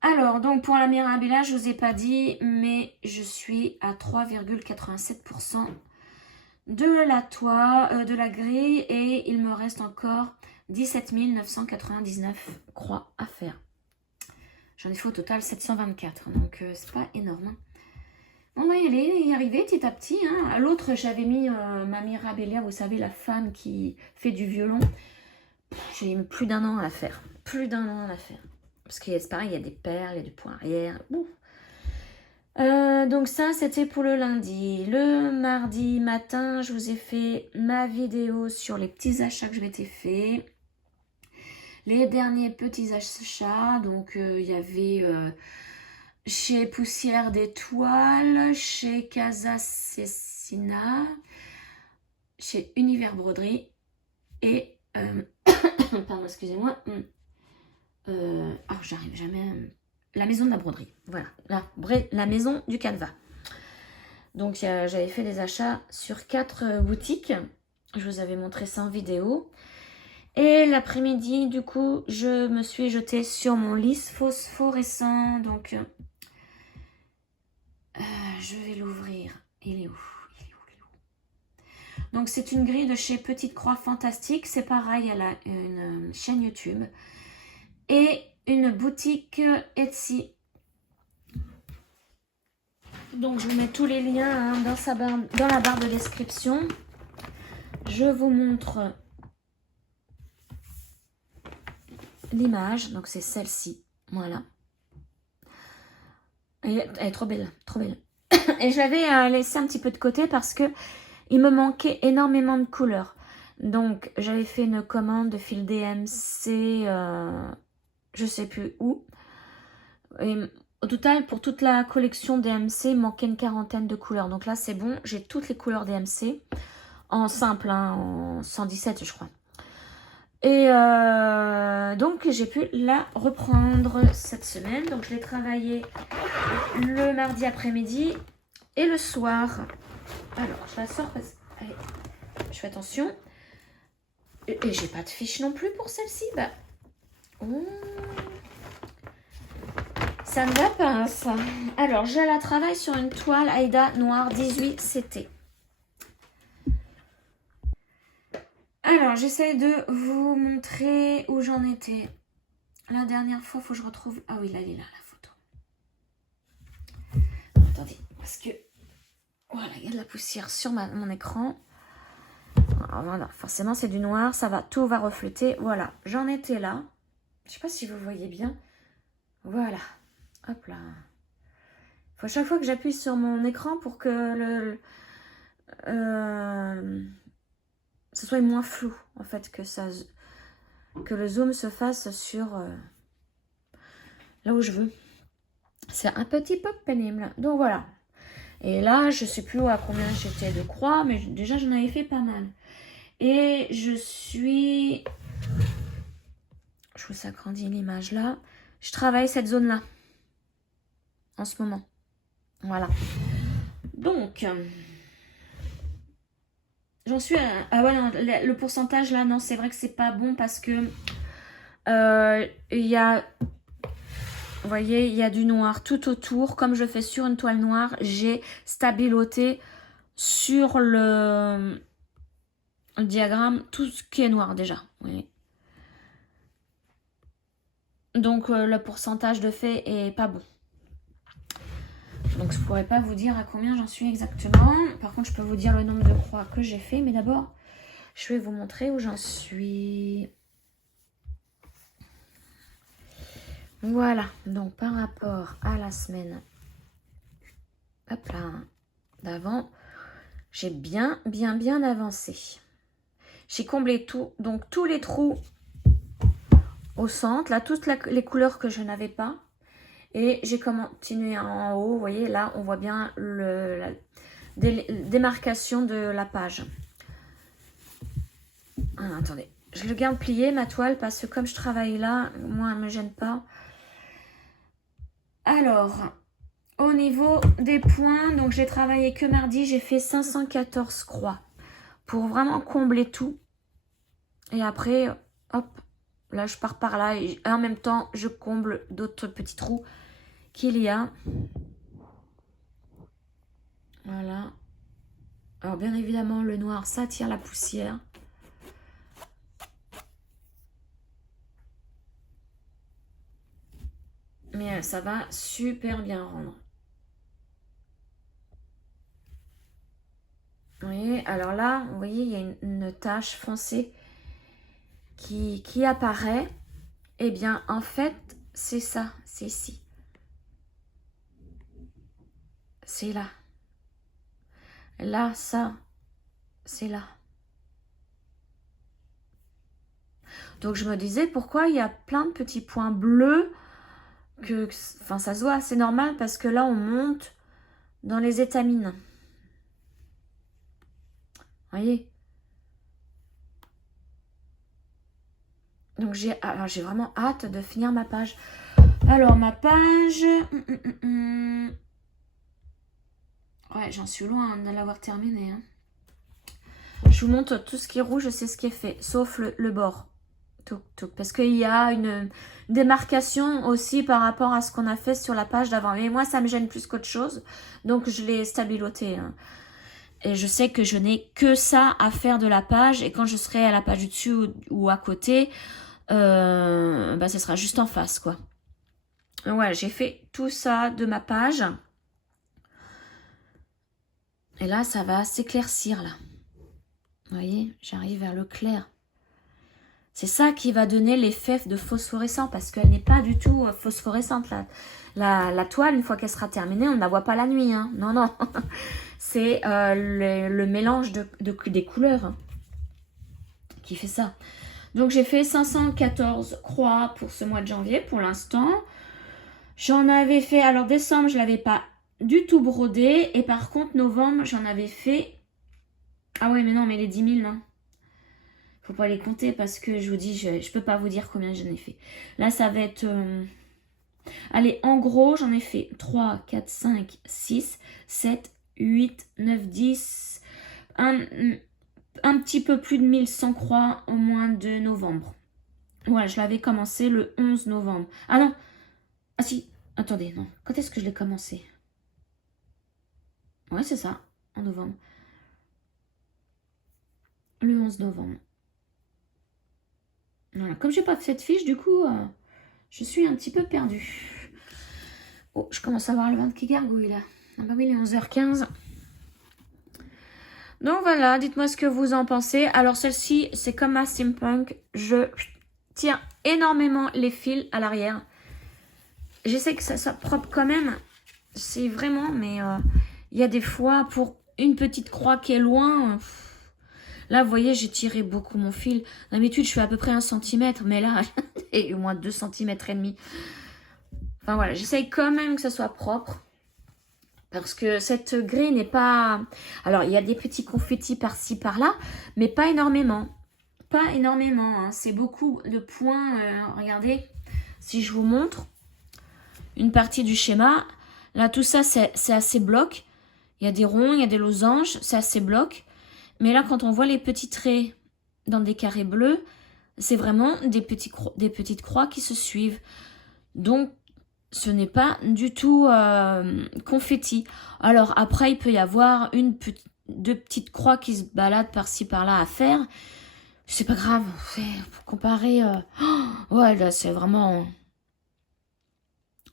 Alors, donc pour la Mirabilia, je ne vous ai pas dit, mais je suis à 3,87% de la toile, de la grille, et il me reste encore 17 999 croix à faire. J'en ai fait au total 724, donc c'est pas énorme. On va y arriver petit à petit. Hein. L'autre, j'avais mis ma Mirabilia, vous savez, la femme qui fait du violon. J'ai mis plus d'1 an à la faire. Plus d'1 an à la faire. Parce que c'est pareil, il y a des perles, il y a du point arrière. Donc ça, c'était pour le lundi. Le mardi matin, je vous ai fait ma vidéo sur les petits achats que je m'étais fait. Les derniers petits achats. Donc, il y avait chez Poussière d'étoiles, chez Casa Cecina, chez Univers Broderie et... pardon, excusez-moi. J'arrive jamais... La maison de la broderie. Voilà, la maison du canevas. Donc, j'avais fait des achats sur 4 boutiques. Je vous avais montré ça en vidéo. Et l'après-midi, du coup, je me suis jetée sur mon lisse phosphorescent. Donc, je vais l'ouvrir. Il est où? Donc, c'est une grille de chez Petite Croix Fantastique. C'est pareil, elle a une chaîne YouTube. Et une boutique Etsy. Donc, je vous mets tous les liens hein, dans la barre de description. Je vous montre l'image. Donc, c'est celle-ci. Voilà. Elle est trop belle, trop belle. Et je l'avais laissé un petit peu de côté parce que il me manquait énormément de couleurs. Donc, j'avais fait une commande de fil DMC, je sais plus où. Et au total, pour toute la collection DMC, il manquait une 40aine de couleurs. Donc là, c'est bon, j'ai toutes les couleurs DMC. En simple, hein, en 117, je crois. Et donc, j'ai pu la reprendre cette semaine. Donc, je l'ai travaillée le mardi après-midi et le soir. Alors, je la sors parce que... Allez, je fais attention. Et j'ai pas de fiche non plus pour celle-ci. Ça ne va pas, ça. Alors, je la travaille sur une toile Aïda noire 18 CT. Alors, j'essaie de vous montrer où j'en étais. La dernière fois, il faut que je retrouve... Ah oui, là, elle est là, la photo. Attendez, parce que... Voilà, il y a de la poussière sur mon écran. Alors, voilà, forcément, c'est du noir. Ça va, tout va refléter. Voilà, j'en étais là. Je ne sais pas si vous voyez bien. Voilà. Hop là. Il faut à chaque fois que j'appuie sur mon écran pour que ce soit moins flou, en fait, que le zoom se fasse sur là où je veux. C'est un petit peu pénible. Donc voilà. Et là, je ne sais plus à combien j'étais de croix, mais déjà, j'en avais fait pas mal. Et je vous agrandis l'image là. Je travaille cette zone-là. En ce moment. Voilà. Donc, j'en suis à... Ah ouais, non, le pourcentage là, non, c'est vrai que c'est pas bon parce que il y a... Vous voyez, il y a du noir tout autour. Comme je fais sur une toile noire, j'ai stabiloté sur le diagramme tout ce qui est noir déjà. Vous voyez. Donc, le pourcentage de fait est pas bon. Donc je pourrais pas vous dire à combien j'en suis exactement. Par contre, je peux vous dire le nombre de croix que j'ai fait. Mais d'abord, je vais vous montrer où j'en suis. Voilà. Donc par rapport à la semaine, hop là, d'avant, j'ai bien avancé. J'ai comblé tout. Donc tous les trous au centre. Là, toutes les couleurs que je n'avais pas. Et j'ai continué en haut. Vous voyez, là, on voit bien la démarcation de la page. Ah, attendez, je le garde plié ma toile parce que comme je travaille là, moi, elle ne me gêne pas. Alors, au niveau des points, donc j'ai travaillé que mardi, j'ai fait 514 croix pour vraiment combler tout. Et après, hop, là, je pars par là et en même temps, je comble d'autres petits trous qu'il y a. Voilà. Alors, bien évidemment, le noir, ça attire la poussière. Mais ça va super bien rendre. Oui, alors là, vous voyez, il y a une tache foncée qui apparaît. Eh bien, en fait, c'est ça, c'est ici. C'est là. Là, ça, c'est là. Donc, je me disais, pourquoi il y a plein de petits points bleus enfin, ça se voit, c'est normal parce que là, on monte dans les étamines. Vous voyez? Donc, j'ai vraiment hâte de finir ma page. Alors, ma page... Ouais, j'en suis loin de l'avoir terminée. Hein. Je vous montre tout ce qui est rouge, je sais ce qui est fait, sauf le bord. Tout. Parce qu'il y a une démarcation aussi par rapport à ce qu'on a fait sur la page d'avant. Mais moi, ça me gêne plus qu'autre chose. Donc, je l'ai stabiloté. Hein. Et je sais que je n'ai que ça à faire de la page. Et quand je serai à la page du dessus ou à côté, bah, ce sera juste en face, quoi. Donc, voilà, j'ai fait tout ça de ma page. Et là, ça va s'éclaircir, là. Vous voyez, j'arrive vers le clair. C'est ça qui va donner l'effet de phosphorescent, parce qu'elle n'est pas du tout phosphorescente. La toile, une fois qu'elle sera terminée, on ne la voit pas la nuit. Hein. Non, non. C'est le mélange des couleurs hein, qui fait ça. Donc, j'ai fait 514 croix pour ce mois de janvier, pour l'instant. J'en avais fait... Alors, décembre, je ne l'avais pas du tout brodé. Et par contre, novembre, j'en avais fait... Ah ouais, mais non, mais les 10 000, non. Faut pas les compter parce que je vous dis, je peux pas vous dire combien j'en ai fait. Là, ça va être... Allez, en gros, j'en ai fait 3, 4, 5, 6, 7, 8, 9, 10... Un petit peu plus de 1100 croix au mois de novembre. Voilà, je l'avais commencé le 11 novembre. Ah non. Ah si, attendez, non. Quand est-ce que je l'ai commencé? Ouais, c'est ça, en novembre. Le 11 novembre. Voilà, comme j'ai pas fait de fiche, du coup, je suis un petit peu perdue. Oh, je commence à voir le ventre qui gargouille là. Ah bah oui, il est 11h15. Donc voilà, dites-moi ce que vous en pensez. Alors celle-ci, c'est comme ma steampunk. Je tire énormément les fils à l'arrière. J'essaie que ça soit propre quand même. C'est vraiment, mais il y a des fois, pour une petite croix qui est loin... Là, vous voyez, j'ai tiré beaucoup mon fil. D'habitude, je fais à peu près 1 cm, mais là, j'ai au moins 2 cm et demi. Enfin voilà, j'essaye quand même que ça soit propre. Parce que cette grille n'est pas... Alors, il y a des petits confettis par-ci, par-là, mais pas énormément. Pas énormément, hein. C'est beaucoup de points. Regardez, si je vous montre une partie du schéma. Là, tout ça, c'est assez bloc. Il y a des ronds, il y a des losanges, c'est assez bloc. Mais là, quand on voit les petits traits dans des carrés bleus, c'est vraiment des petites croix qui se suivent. Donc, ce n'est pas du tout confetti. Alors, après, il peut y avoir deux petites croix qui se baladent par-ci, par-là à faire. C'est pas grave. Pour comparer... ouais, là, c'est vraiment...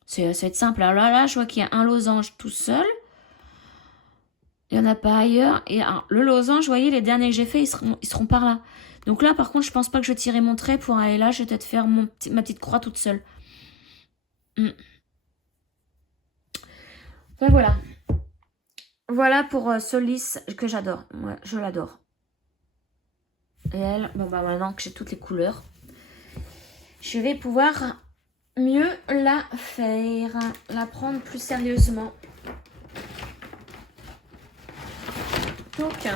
Ça va être simple. Alors là, je vois qu'il y a un losange tout seul. Il n'y en a pas ailleurs. Et alors, le losange, vous voyez, les derniers que j'ai fait, ils seront par là. Donc là, par contre, je pense pas que je vais tirer mon trait pour aller là. Je vais peut-être faire ma petite croix toute seule. Enfin, voilà. Voilà pour ce lisse que j'adore. Ouais, je l'adore. Et elle, bon bah maintenant que j'ai toutes les couleurs, je vais pouvoir mieux la faire, la prendre plus sérieusement. Donc,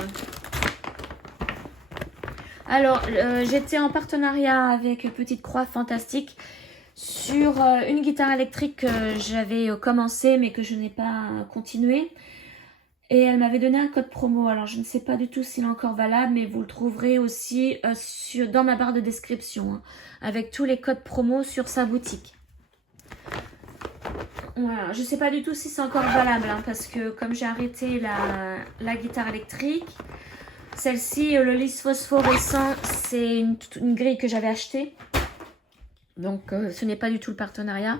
alors j'étais en partenariat avec Petite Croix Fantastique sur une guitare électrique que j'avais commencé mais que je n'ai pas continué. Et elle m'avait donné un code promo. Alors, je ne sais pas du tout s'il est encore valable, mais vous le trouverez aussi dans ma barre de description, hein, avec tous les codes promo sur sa boutique. Voilà, je ne sais pas du tout si c'est encore valable, hein, parce que comme j'ai arrêté la guitare électrique, celle-ci, le lisse phosphorescent, c'est une grille que j'avais achetée. Donc, ce n'est pas du tout le partenariat.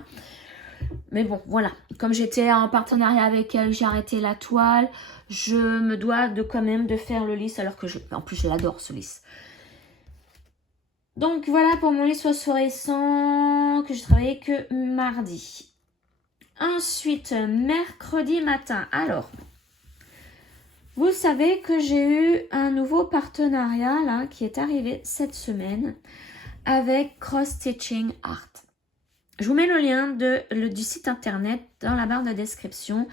Mais bon, voilà. Comme j'étais en partenariat avec elle, j'ai arrêté la toile. Je me dois quand même de faire le lisse, alors que en plus, je l'adore, ce lisse. Donc, voilà pour mon lisse phosphorescent que j'ai travaillé que mardi. Ensuite, mercredi matin. Alors, vous savez que j'ai eu un nouveau partenariat là qui est arrivé cette semaine avec Cross Stitching Art. Je vous mets le lien du site internet dans la barre de description.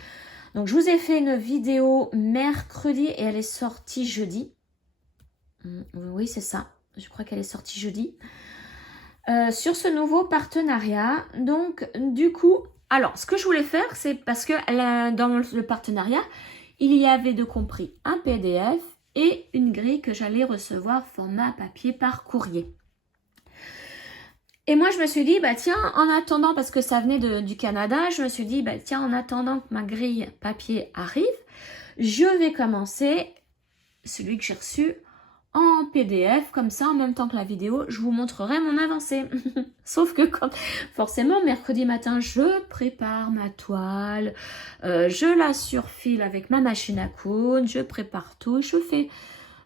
Donc, je vous ai fait une vidéo mercredi et elle est sortie jeudi. Oui, c'est ça. Je crois qu'elle est sortie jeudi. Sur ce nouveau partenariat. Donc, du coup, alors, ce que je voulais faire, c'est parce que dans le partenariat, il y avait de compris un PDF et une grille que j'allais recevoir format papier par courrier. Et moi, je me suis dit, bah tiens, en attendant, parce que ça venait du Canada, je me suis dit, bah tiens, en attendant que ma grille papier arrive, je vais commencer celui que j'ai reçu en PDF, comme ça, en même temps que la vidéo, je vous montrerai mon avancée. Sauf que, forcément, mercredi matin, je prépare ma toile, je la surfile avec ma machine à coudre, je prépare tout, je fais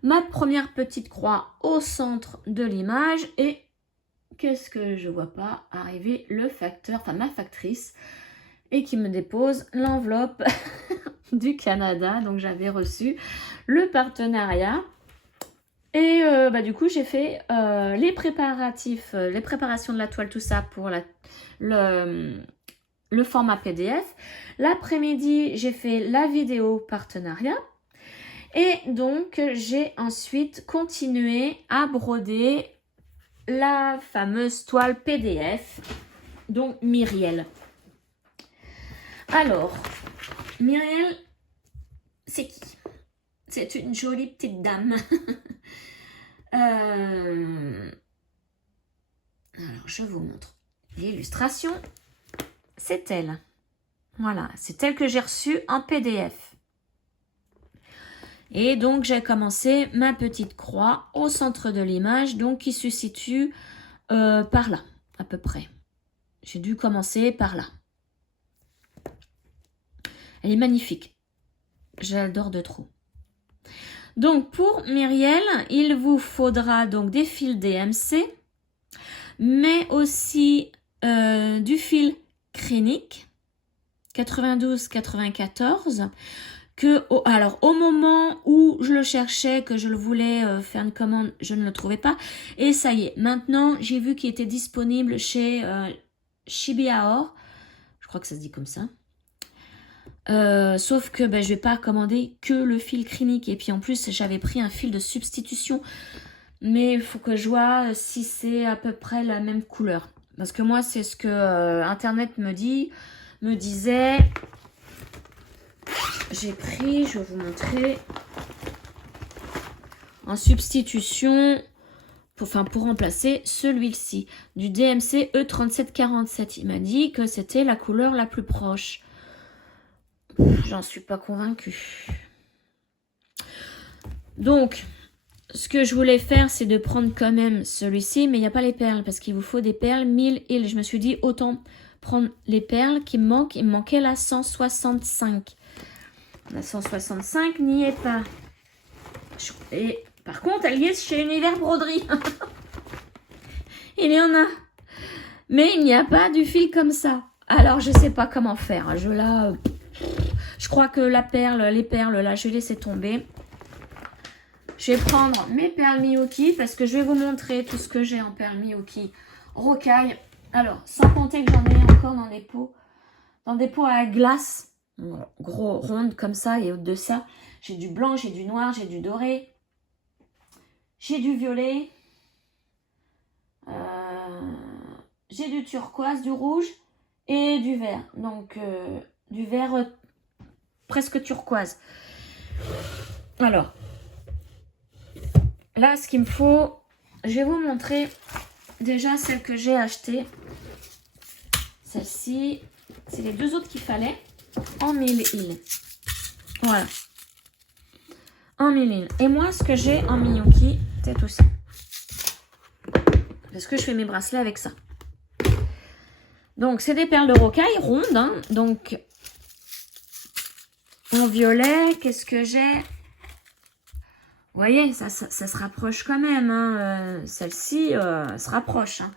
ma première petite croix au centre de l'image et qu'est-ce que je vois pas arriver le facteur, enfin ma factrice, et qui me dépose l'enveloppe du Canada. Donc j'avais reçu le partenariat. Et du coup j'ai fait les préparatifs, les préparations de la toile, tout ça pour le format PDF. L'après-midi, j'ai fait la vidéo partenariat. Et donc j'ai ensuite continué à broder la fameuse toile PDF, donc Myriel. Alors, Myriel, c'est qui? C'est une jolie petite dame. Alors, je vous montre l'illustration. C'est elle. Voilà, c'est elle que j'ai reçue en PDF. Et donc, j'ai commencé ma petite croix au centre de l'image, donc qui se situe par là, à peu près. J'ai dû commencer par là. Elle est magnifique. J'adore de trop. Donc, pour Myriel, il vous faudra donc des fils DMC, mais aussi du fil Kreinik 92-94. Alors, au moment où je le cherchais, que je le voulais faire une commande, je ne le trouvais pas. Et ça y est, maintenant, j'ai vu qu'il était disponible chez Shibiaor. Je crois que ça se dit comme ça. Sauf que je vais pas commander que le fil Kreinik. Et puis en plus, j'avais pris un fil de substitution. Mais il faut que je vois si c'est à peu près la même couleur. Parce que moi, c'est ce que Internet me disait... J'ai pris, je vais vous montrer, en substitution, pour remplacer celui-ci, du DMC E3747. Il m'a dit que c'était la couleur la plus proche. J'en suis pas convaincue. Donc, ce que je voulais faire, c'est de prendre quand même celui-ci, mais il n'y a pas les perles, parce qu'il vous faut des perles 1000 îles. Je me suis dit, autant prendre les perles qui me manquent. Il me manquait la 165. La 165 n'y est pas. Et par contre, elle y est chez Univers Broderie. Il y en a. Mais il n'y a pas du fil comme ça. Alors, je ne sais pas comment faire. Je crois que les perles, là, je vais laisser tomber. Je vais prendre mes perles Miyuki parce que je vais vous montrer tout ce que j'ai en perles Miyuki rocaille. Alors, sans compter que j'en ai encore dans des pots à glace, gros, rondes comme ça, et au-dessus de ça, j'ai du blanc, j'ai du noir, j'ai du doré, j'ai du violet, j'ai du turquoise, du rouge et du vert. Donc, du vert presque turquoise. Alors, là, ce qu'il me faut, je vais vous montrer déjà celle que j'ai achetée. Celle-ci, c'est les deux autres qu'il fallait en 1000 îles. Voilà. En 1000 îles. Et moi, ce que j'ai en Miyuki, c'est tout ça. Parce que je fais mes bracelets avec ça. Donc, c'est des perles de rocaille rondes. Hein. Donc, en violet, qu'est-ce que j'ai? Vous voyez, ça se rapproche quand même. Hein. Celle-ci se rapproche. Hein.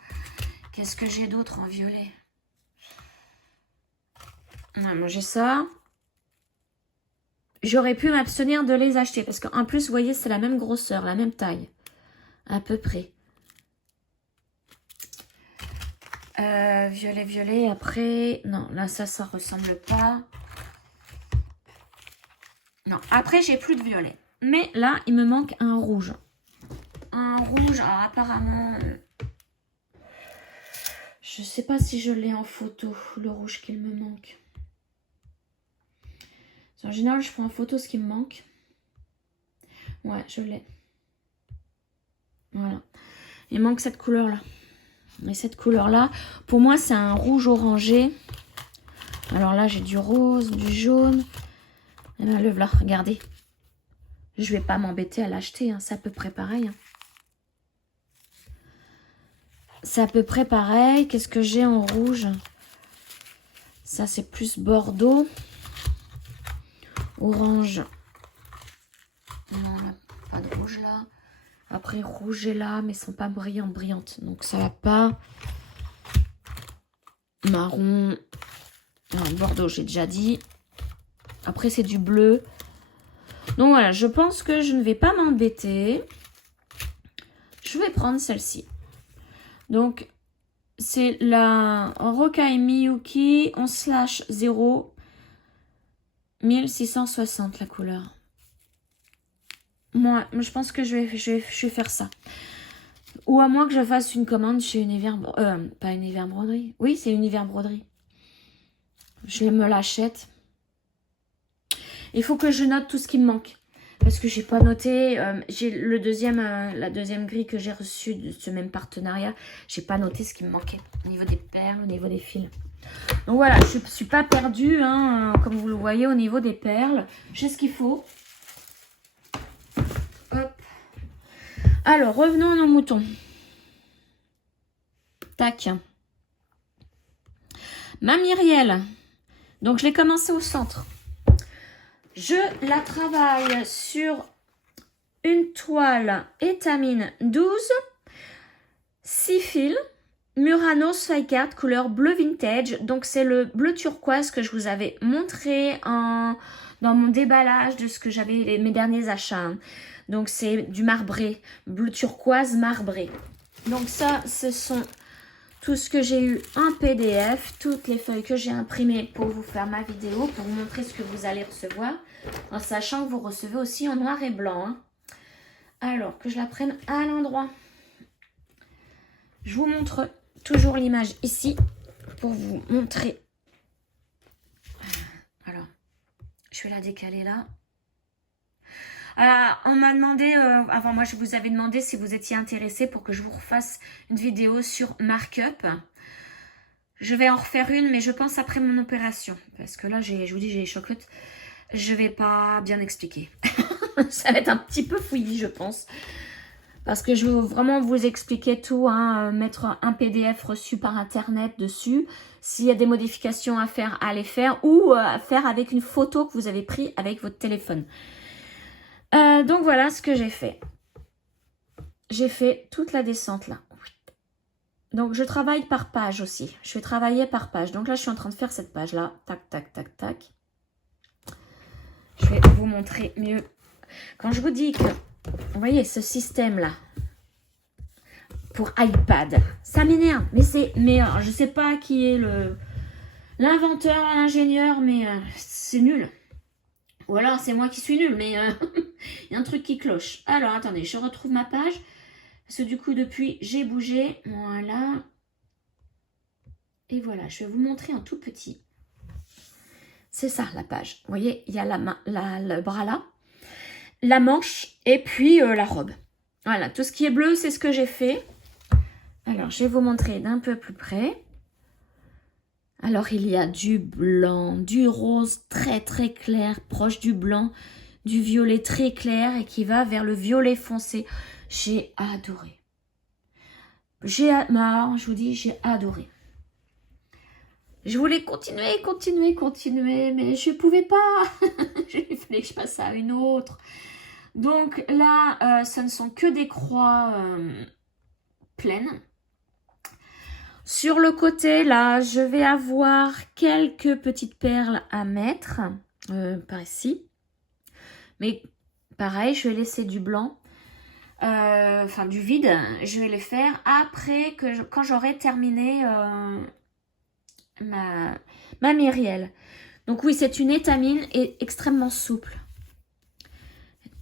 Qu'est-ce que j'ai d'autre en violet? Moi, j'ai ça. J'aurais pu m'abstenir de les acheter. Parce qu'en plus, vous voyez, c'est la même grosseur, la même taille. À peu près. Violet, violet. Après, non, là, ça ressemble pas. Non, après, j'ai plus de violet. Mais là, il me manque un rouge. Un rouge, alors apparemment... je sais pas si je l'ai en photo, le rouge qu'il me manque. En général, je prends en photo ce qui me manque. Ouais, je l'ai. Voilà. Il manque cette couleur-là. Et cette couleur-là, pour moi, c'est un rouge orangé. Alors là, j'ai du rose, du jaune. Et bien, le voilà, regardez. Je vais pas m'embêter à l'acheter, hein. C'est à peu près pareil. Hein. C'est à peu près pareil. Qu'est-ce que j'ai en rouge? Ça, c'est plus bordeaux. Orange. Non, là, pas de rouge là. Après, rouge est là, mais ils sont pas brillantes. Donc, ça va pas. Marron. Non, bordeaux, j'ai déjà dit. Après, c'est du bleu. Donc, voilà, je pense que je ne vais pas m'embêter. Je vais prendre celle-ci. Donc, c'est la Rocaille Miyuki 11/0 1660 la couleur. Moi, je pense que je vais faire ça. Ou à moins que je fasse une commande chez Univers... pas Univers Broderie. Oui, c'est Univers Broderie. Je me l'achète. Il faut que je note tout ce qui me manque. Parce que j'ai pas noté. J'ai la deuxième grille que j'ai reçue de ce même partenariat. J'ai pas noté ce qui me manquait. Au niveau des perles, au niveau des fils. Donc voilà, je ne suis pas perdue. Hein, comme vous le voyez, au niveau des perles. J'ai ce qu'il faut. Hop. Alors, revenons à nos moutons. Tac. Ma Myriel. Donc, je l'ai commencé au centre. Je la travaille sur une toile étamine 12, 6 fils, Murano Skycard couleur bleu vintage. Donc, c'est le bleu turquoise que je vous avais montré dans mon déballage de ce que j'avais, mes derniers achats. Donc, c'est du marbré, bleu turquoise marbré. Donc, ça, ce sont tout ce que j'ai eu en PDF, toutes les feuilles que j'ai imprimées pour vous faire ma vidéo, pour vous montrer ce que vous allez recevoir, en sachant que vous recevez aussi en noir et blanc. Hein. Alors, que je la prenne à l'endroit. Je vous montre toujours l'image ici, pour vous montrer. Alors, je vais la décaler là. On m'a demandé, avant moi je vous avais demandé si vous étiez intéressé pour que je vous refasse une vidéo sur markup. Je vais en refaire une, mais je pense après mon opération. Parce que là, je vous dis, j'ai les chocottes. Je vais pas bien expliquer. Ça va être un petit peu fouillis, je pense. Parce que je veux vraiment vous expliquer tout, hein, mettre un PDF reçu par Internet dessus. S'il y a des modifications à faire, à les faire. Ou à faire avec une photo que vous avez prise avec votre téléphone. Donc voilà ce que j'ai fait. J'ai fait toute la descente là. Donc je travaille par page aussi. Je vais travailler par page. Donc là je suis en train de faire cette page là. Tac, tac, tac, tac. Je vais vous montrer mieux. Quand je vous dis que, vous voyez ce système là. Pour iPad. Ça m'énerve. Mais je sais pas qui est l'inventeur, l'ingénieur, mais c'est nul. Ou alors c'est moi qui suis nul, mais il y a un truc qui cloche. Alors attendez, je retrouve ma page. Parce que du coup depuis j'ai bougé. Voilà. Et voilà, je vais vous montrer en tout petit. C'est ça la page. Vous voyez, il y a le bras là. La manche et puis la robe. Voilà, tout ce qui est bleu, c'est ce que j'ai fait. Alors, je vais vous montrer d'un peu plus près. Alors, il y a du blanc, du rose très très clair, proche du blanc, du violet très clair et qui va vers le violet foncé. J'ai adoré. Je vous dis, j'ai adoré. Je voulais continuer, mais je ne pouvais pas. Il fallait que je passe à une autre. Donc là, ce ne sont que des croix pleines. Sur le côté, là, je vais avoir quelques petites perles à mettre, par ici. Mais pareil, je vais laisser du blanc, enfin du vide. Je vais les faire après, quand j'aurai terminé ma myrielle. Donc oui, c'est une étamine et extrêmement souple.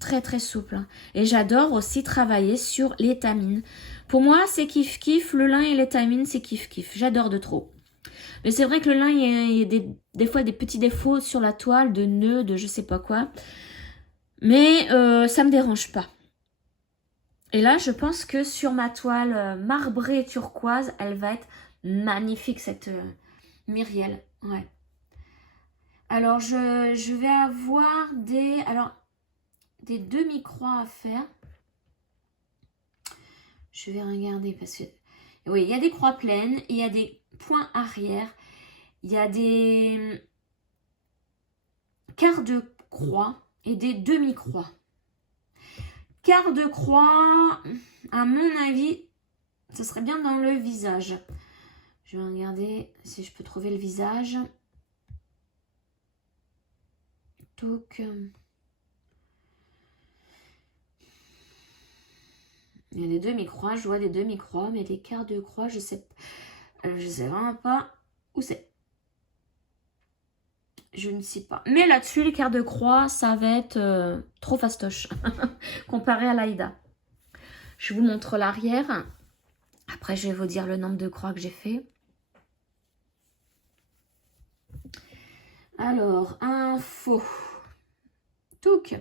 Très très souple. Et j'adore aussi travailler sur l'étamine. Pour moi, c'est kiff-kiff. Le lin et l'étamine, c'est kiff-kiff. J'adore de trop. Mais c'est vrai que le lin, il y a des fois des petits défauts sur la toile, de nœuds, de je sais pas quoi. Mais ça me dérange pas. Et là, je pense que sur ma toile marbrée turquoise, elle va être magnifique, cette myrielle. Ouais. Alors, je vais avoir des demi-croix à faire. Je vais regarder parce que... Oui, il y a des croix pleines, il y a des points arrière, il y a des quarts de croix et des demi-croix. Quart de croix, à mon avis, ce serait bien dans le visage. Je vais regarder si je peux trouver le visage. Donc... il y a des demi-croix, je vois des demi-croix, mais des quarts de croix, je sais vraiment pas où c'est. Je ne sais pas. Mais là-dessus, les quarts de croix, ça va être trop fastoche comparé à l'Aïda. Je vous montre l'arrière. Après, je vais vous dire le nombre de croix que j'ai fait. Alors, info. Donc,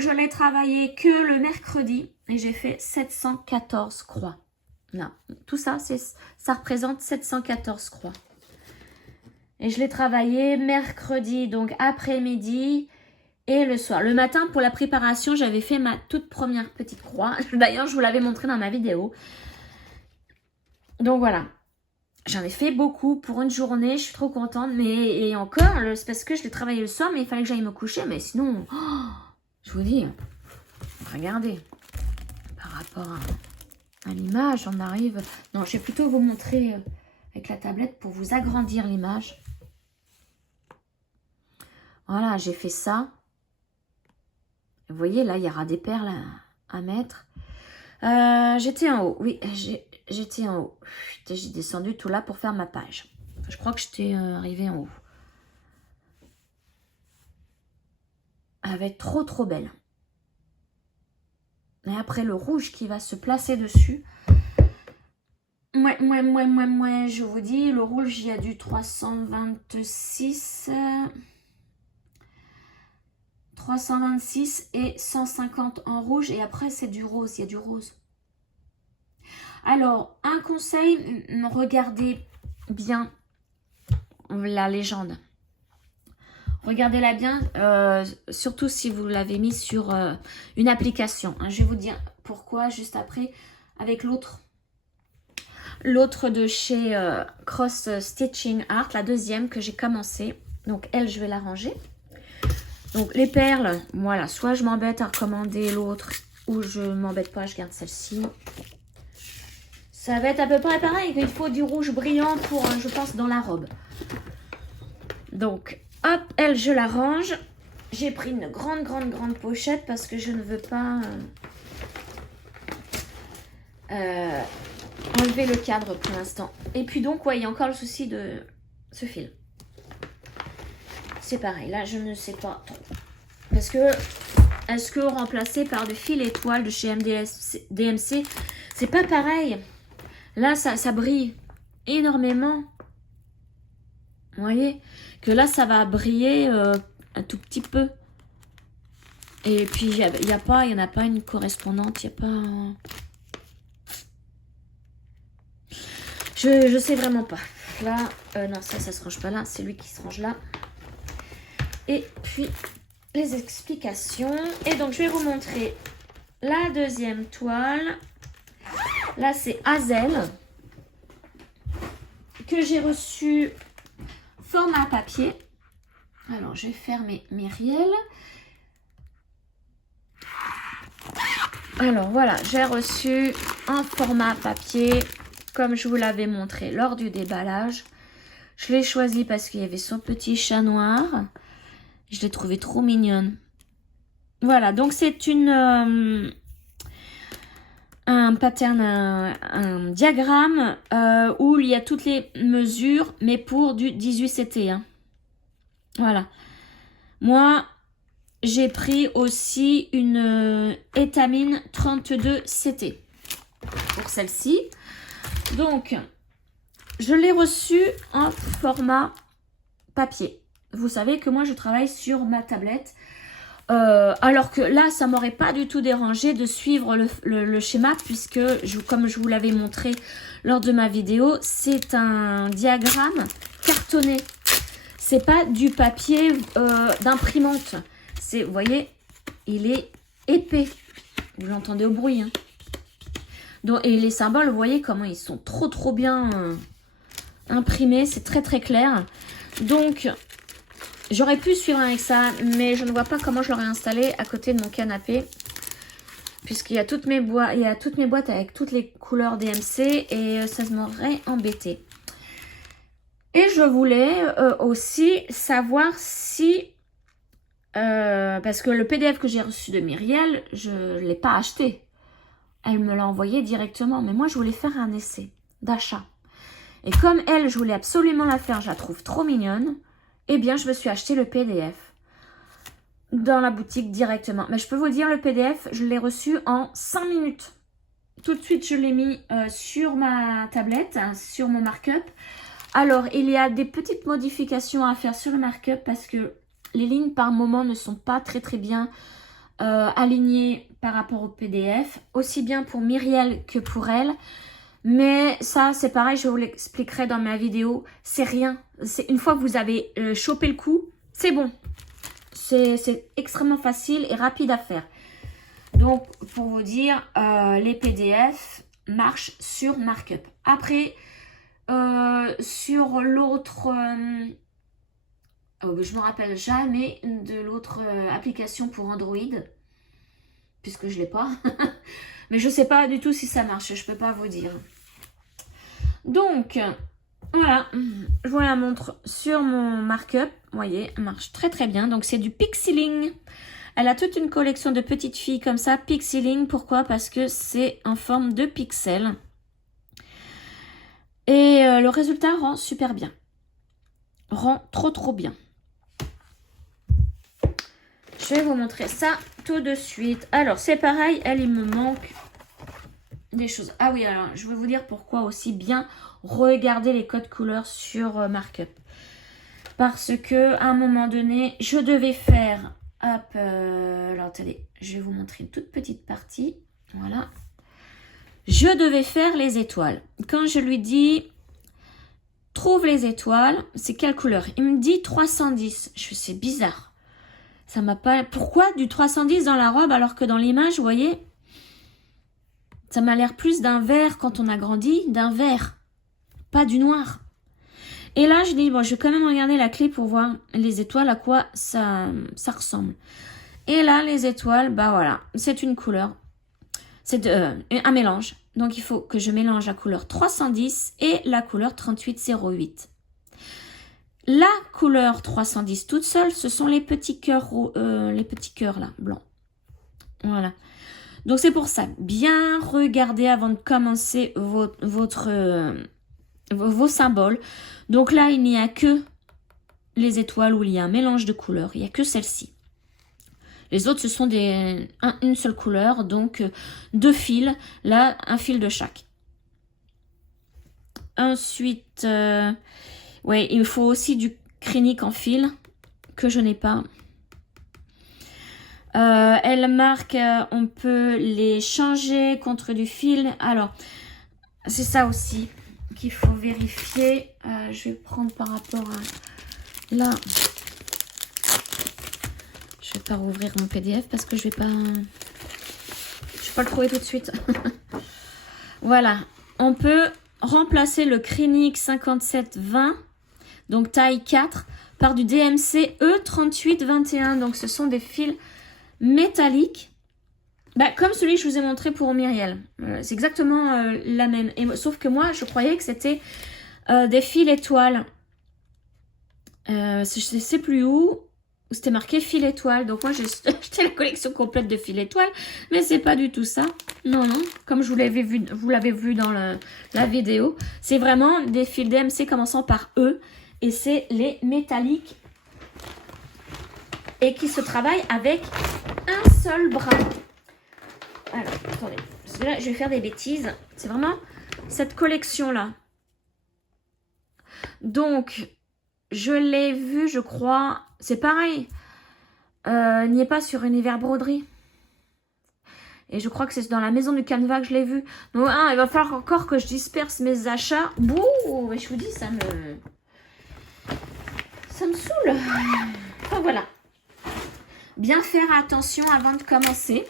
je l'ai travaillé que le mercredi et j'ai fait 714 croix. Là, tout ça, ça représente 714 croix. Et je l'ai travaillé mercredi, donc après-midi et le soir. Le matin, pour la préparation, j'avais fait ma toute première petite croix. D'ailleurs, je vous l'avais montré dans ma vidéo. Donc voilà. J'en ai fait beaucoup pour une journée, je suis trop contente. Mais et encore, c'est parce que je l'ai travaillé le soir, mais il fallait que j'aille me coucher. Mais sinon, je vous dis, regardez, par rapport à l'image, on arrive... Non, je vais plutôt vous montrer avec la tablette pour vous agrandir l'image. Voilà, j'ai fait ça. Vous voyez, là, il y aura des perles à mettre. J'étais en haut, oui, j'étais en haut. J'ai descendu tout là pour faire ma page. Je crois que j'étais arrivée en haut. Elle va être trop trop belle. Et après le rouge qui va se placer dessus. Moi, je vous dis, le rouge, il y a du 326... 326 et 150 en rouge. Et après, c'est du rose. Il y a du rose. Alors, un conseil, regardez bien la légende. Regardez-la bien, surtout si vous l'avez mis sur une application. Hein. Je vais vous dire pourquoi juste après avec l'autre. L'autre de chez Cross Stitching Art, la deuxième que j'ai commencé. Donc elle, je vais la ranger. Donc les perles, voilà, soit je m'embête à recommander l'autre ou je m'embête pas, je garde celle-ci. Ça va être à peu près pareil, il faut du rouge brillant pour, je pense, dans la robe. Donc, hop, elle, je la range. J'ai pris une grande pochette parce que je ne veux pas enlever le cadre pour l'instant. Et puis donc, ouais, il y a encore le souci de ce fil. C'est pareil, là, je ne sais pas trop. Parce que, est-ce que remplacer par des fils étoiles de chez DMC, c'est pas pareil. Là, ça brille énormément. Vous voyez que là, ça va briller un tout petit peu. Et puis, il n'y en a pas une correspondante. Il n'y a pas... Je sais vraiment pas. Là, non, ça se range pas là. C'est lui qui se range là. Et puis, les explications. Et donc, je vais vous montrer la deuxième toile. Là, c'est Hazel. Que j'ai reçu format papier. Alors, je vais fermer mes riels. Alors, voilà, j'ai reçu un format papier comme je vous l'avais montré lors du déballage. Je l'ai choisi parce qu'il y avait son petit chat noir. Je l'ai trouvé trop mignonne. Voilà, donc c'est un pattern, un diagramme où il y a toutes les mesures, mais pour du 18 CT. Hein. Voilà. Moi, j'ai pris aussi une étamine 32 CT pour celle-ci. Donc, je l'ai reçue en format papier. Vous savez que moi, je travaille sur ma tablette. Alors que là, ça m'aurait pas du tout dérangé de suivre le schéma puisque, comme je vous l'avais montré lors de ma vidéo, c'est un diagramme cartonné. C'est pas du papier d'imprimante. Vous voyez, il est épais. Vous l'entendez au bruit. Hein. Donc, et les symboles, vous voyez comment ils sont trop bien imprimés. C'est très clair. Donc, j'aurais pu suivre avec ça, mais je ne vois pas comment je l'aurais installé à côté de mon canapé. Puisqu'il y a toutes mes boîtes avec toutes les couleurs DMC et ça m'aurait embêté. Et je voulais aussi savoir si... parce que le PDF que j'ai reçu de Myriel, je ne l'ai pas acheté. Elle me l'a envoyé directement. Mais moi, je voulais faire un essai d'achat. Et comme elle, je voulais absolument la faire, je la trouve trop mignonne. Eh bien, je me suis acheté le PDF dans la boutique directement. Mais je peux vous dire, le PDF, je l'ai reçu en 5 minutes. Tout de suite, je l'ai mis sur ma tablette, hein, sur mon markup. Alors, il y a des petites modifications à faire sur le markup parce que les lignes par moment ne sont pas très bien alignées par rapport au PDF. Aussi bien pour Myriel que pour elle. Mais ça, c'est pareil, je vous l'expliquerai dans ma vidéo. C'est rien. Une fois que vous avez chopé le coup, c'est bon. C'est extrêmement facile et rapide à faire. Donc, pour vous dire, les PDF marchent sur markup. Après, sur l'autre... je me rappelle jamais de l'autre application pour Android. Puisque je ne l'ai pas. Mais je ne sais pas du tout si ça marche. Je ne peux pas vous dire. Donc, voilà. Je vous la montre sur mon markup. Vous voyez, elle marche très bien. Donc, c'est du pixeling. Elle a toute une collection de petites filles comme ça. Pixeling, pourquoi? Parce que c'est en forme de pixels. Et le résultat rend super bien. Rend trop bien. Je vais vous montrer ça tout de suite. Alors, c'est pareil. Elle, il me manque des choses. Ah oui, alors, je vais vous dire pourquoi aussi bien regarder les codes couleurs sur markup. Parce que à un moment donné, je devais faire... Hop, alors attendez, je vais vous montrer une toute petite partie. Voilà. Je devais faire les étoiles. Quand je lui dis trouve les étoiles. C'est quelle couleur? Il me dit 310. Je fais, c'est bizarre. Ça m'a pas... Pourquoi du 310 dans la robe alors que dans l'image, vous voyez, ça m'a l'air plus d'un vert quand on a grandi, d'un vert, pas du noir. Et là, je dis, bon, je vais quand même regarder la clé pour voir les étoiles, à quoi ça ressemble. Et là, les étoiles, bah voilà, c'est une couleur. C'est un mélange. Donc, il faut que je mélange la couleur 310 et la couleur 3808. La couleur 310 toute seule, ce sont les petits cœurs là, blancs. Voilà. Donc, c'est pour ça, bien regarder avant de commencer vos symboles. Donc là, il n'y a que les étoiles où il y a un mélange de couleurs. Il n'y a que celle-ci. Les autres, ce sont une seule couleur, donc 2 fils. Là, un fil de chaque. Ensuite, ouais, il faut aussi du crénique en fil, que je n'ai pas. Elle marque, on peut les changer contre du fil. Alors, c'est ça aussi qu'il faut vérifier. Je vais prendre par rapport à... Là, je vais pas rouvrir mon PDF parce que je vais pas le trouver tout de suite. Voilà, on peut remplacer le Crénic 5720, donc taille 4, par du DMC E3821. Donc ce sont des fils métalliques. Bah, comme celui que je vous ai montré pour Myriel. C'est exactement la même. Sauf que moi, je croyais que c'était des fils étoiles. Je ne sais plus où c'était marqué fil étoile. Donc moi, j'ai acheté la collection complète de fils étoiles. Mais c'est pas du tout ça. Non, non. Comme vous l'avez vu dans la vidéo. C'est vraiment des fils DMC commençant par E. Et c'est les métalliques. Et qui se travaillent avec un seul bras. Alors, attendez, parce que là, je vais faire des bêtises. C'est vraiment cette collection-là. Donc, je l'ai vu, je crois. C'est pareil. N'y est pas sur Univers Broderie. Et je crois que c'est dans la maison du Canva que je l'ai vu. Donc, il va falloir encore que je disperse mes achats. Bouh, mais je vous dis, ça me saoule. Enfin, voilà. Bien faire attention avant de commencer.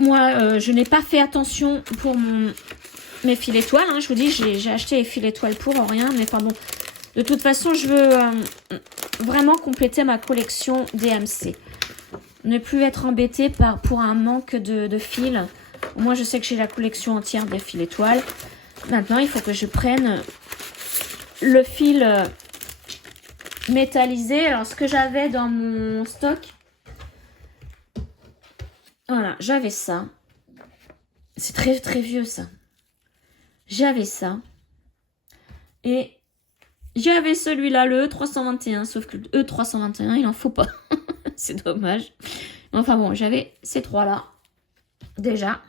Moi, je n'ai pas fait attention pour mes fils étoiles. Hein. Je vous dis, j'ai acheté les fils étoiles pour rien. Mais pardon. De toute façon, je veux vraiment compléter ma collection DMC. Ne plus être embêtée pour un manque de fils. Moi, je sais que j'ai la collection entière des fils étoiles. Maintenant, il faut que je prenne le fil métallisé. Alors, ce que j'avais dans mon stock... Voilà, j'avais ça. C'est très très vieux ça. J'avais ça. Et j'avais celui-là, le E321. Sauf que le E321, il en faut pas. C'est dommage. Enfin bon, j'avais ces trois-là. Déjà.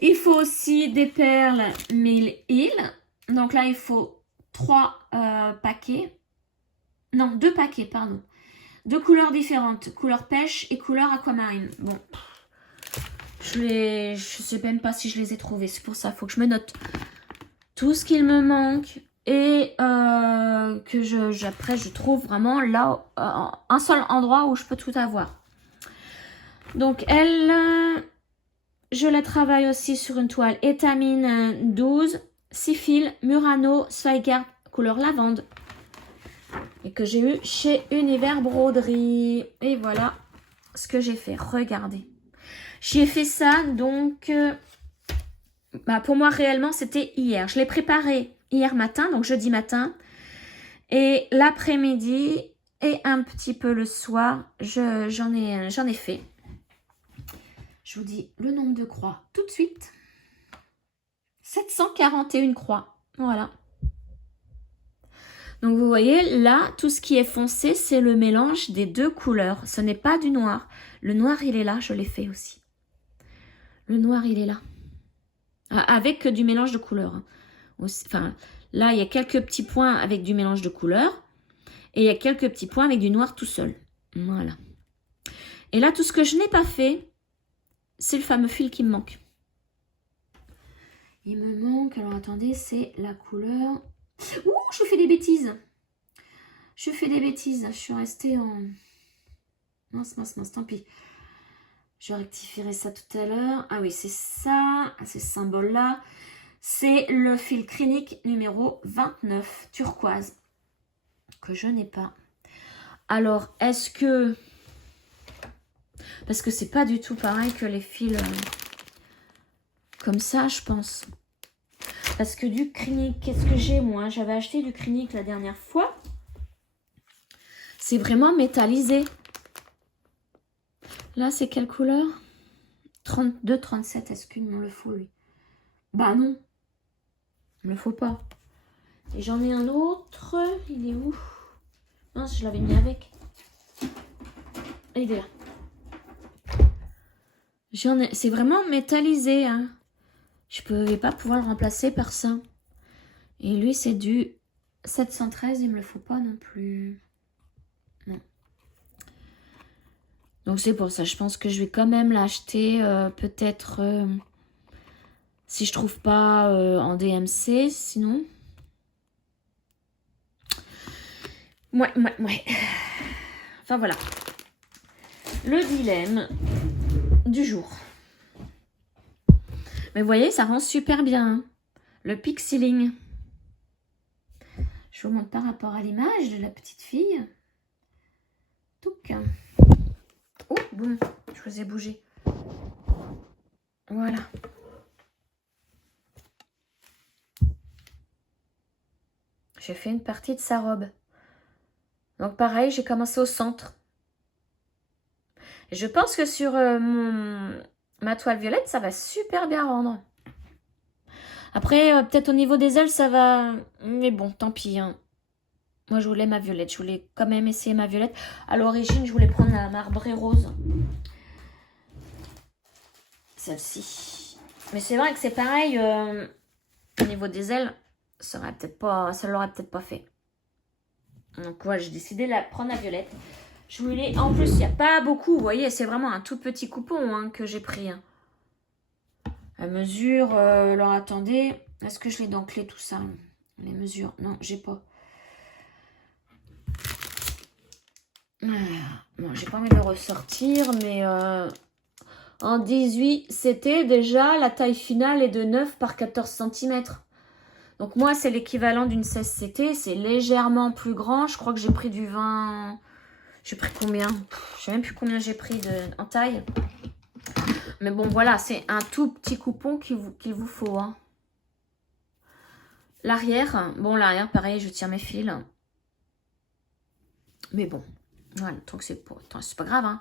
Il faut aussi des perles 1000 îles. Donc là, il faut 3 paquets. Non, 2 paquets, pardon. 2 couleurs différentes, couleur pêche et couleur aquamarine. Bon, je sais même pas si je les ai trouvés. C'est pour ça, il faut que je me note tout ce qu'il me manque et que après je trouve vraiment là un seul endroit où je peux tout avoir. Donc elle, je la travaille aussi sur une toile étamine 12, 6 fils, Murano, Zweigart, couleur lavande. Et que j'ai eu chez Univers Broderie. Et voilà ce que j'ai fait. Regardez. J'ai fait ça donc... pour moi réellement c'était hier. Je l'ai préparé hier matin, donc jeudi matin. Et l'après-midi et un petit peu le soir, j'en ai fait. Je vous dis le nombre de croix tout de suite. 741 croix. Voilà. Donc vous voyez, là, tout ce qui est foncé, c'est le mélange des 2 couleurs. Ce n'est pas du noir. Le noir, il est là, je l'ai fait aussi. Le noir, il est là. Avec du mélange de couleurs. Enfin, là, il y a quelques petits points avec du mélange de couleurs. Et il y a quelques petits points avec du noir tout seul. Voilà. Et là, tout ce que je n'ai pas fait, c'est le fameux fil qui me manque. Il me manque, alors attendez, c'est la couleur... Ouh, je fais des bêtises. Je fais des bêtises. Je suis restée en... Mince, tant pis. Je rectifierai ça tout à l'heure. Ah oui, c'est ça. Ces symboles-là. C'est le fil clinique numéro 29, turquoise. Que je n'ai pas. Alors, est-ce que... Parce que c'est pas du tout pareil que les fils comme ça, je pense. Parce que du clinique, qu'est-ce que j'ai moi? J'avais acheté du clinique la dernière fois. C'est vraiment métallisé. Là, c'est quelle couleur? 32, 37. Est-ce qu'il me le faut, lui? Bah non. Il me le faut pas. Et j'en ai un autre. Il est où? Mince, je l'avais mis avec. Il est là. C'est vraiment métallisé. Hein. Je ne pouvais pas pouvoir le remplacer par ça. Et lui, c'est du 713. Il me le faut pas non plus. Non. Donc c'est pour ça. Je pense que je vais quand même l'acheter. Peut-être si je trouve pas en DMC. Sinon. Ouais. Enfin voilà. Le dilemme du jour. Mais vous voyez, ça rend super bien. Hein. Le pixeling. Je vous montre par rapport à l'image de la petite fille. Touc. Oh, bon, je vous ai bougé. Voilà. J'ai fait une partie de sa robe. Donc pareil, j'ai commencé au centre. Et je pense que sur ma toile violette, ça va super bien rendre. Après, peut-être au niveau des ailes, ça va... Mais bon, tant pis. Hein. Moi, je voulais ma violette. Je voulais quand même essayer ma violette. À l'origine, je voulais prendre la marbrée rose. Celle-ci. Mais c'est vrai que c'est pareil. Au niveau des ailes, ça l'aurait peut-être pas fait. Donc, ouais, j'ai décidé de prendre la violette. Je voulais... En plus, il n'y a pas beaucoup. Vous voyez, c'est vraiment un tout petit coupon hein, que j'ai pris. Hein. La mesure... alors, attendez. Est-ce que je l'ai dans clé, tout ça? Les mesures. Non, j'ai pas. Bon, j'ai pas envie de le ressortir, mais en 18, c'était déjà la taille finale est de 9 par 14 cm. Donc moi, c'est l'équivalent d'une 16CT, c'est légèrement plus grand. Je crois que j'ai pris du 20... J'ai pris combien? Je sais même plus combien j'ai pris en taille. Mais bon, voilà, c'est un tout petit coupon qu'il vous faut. Hein. L'arrière, bon, l'arrière, pareil, je tire mes fils. Mais bon. Voilà, donc c'est pas grave. Hein.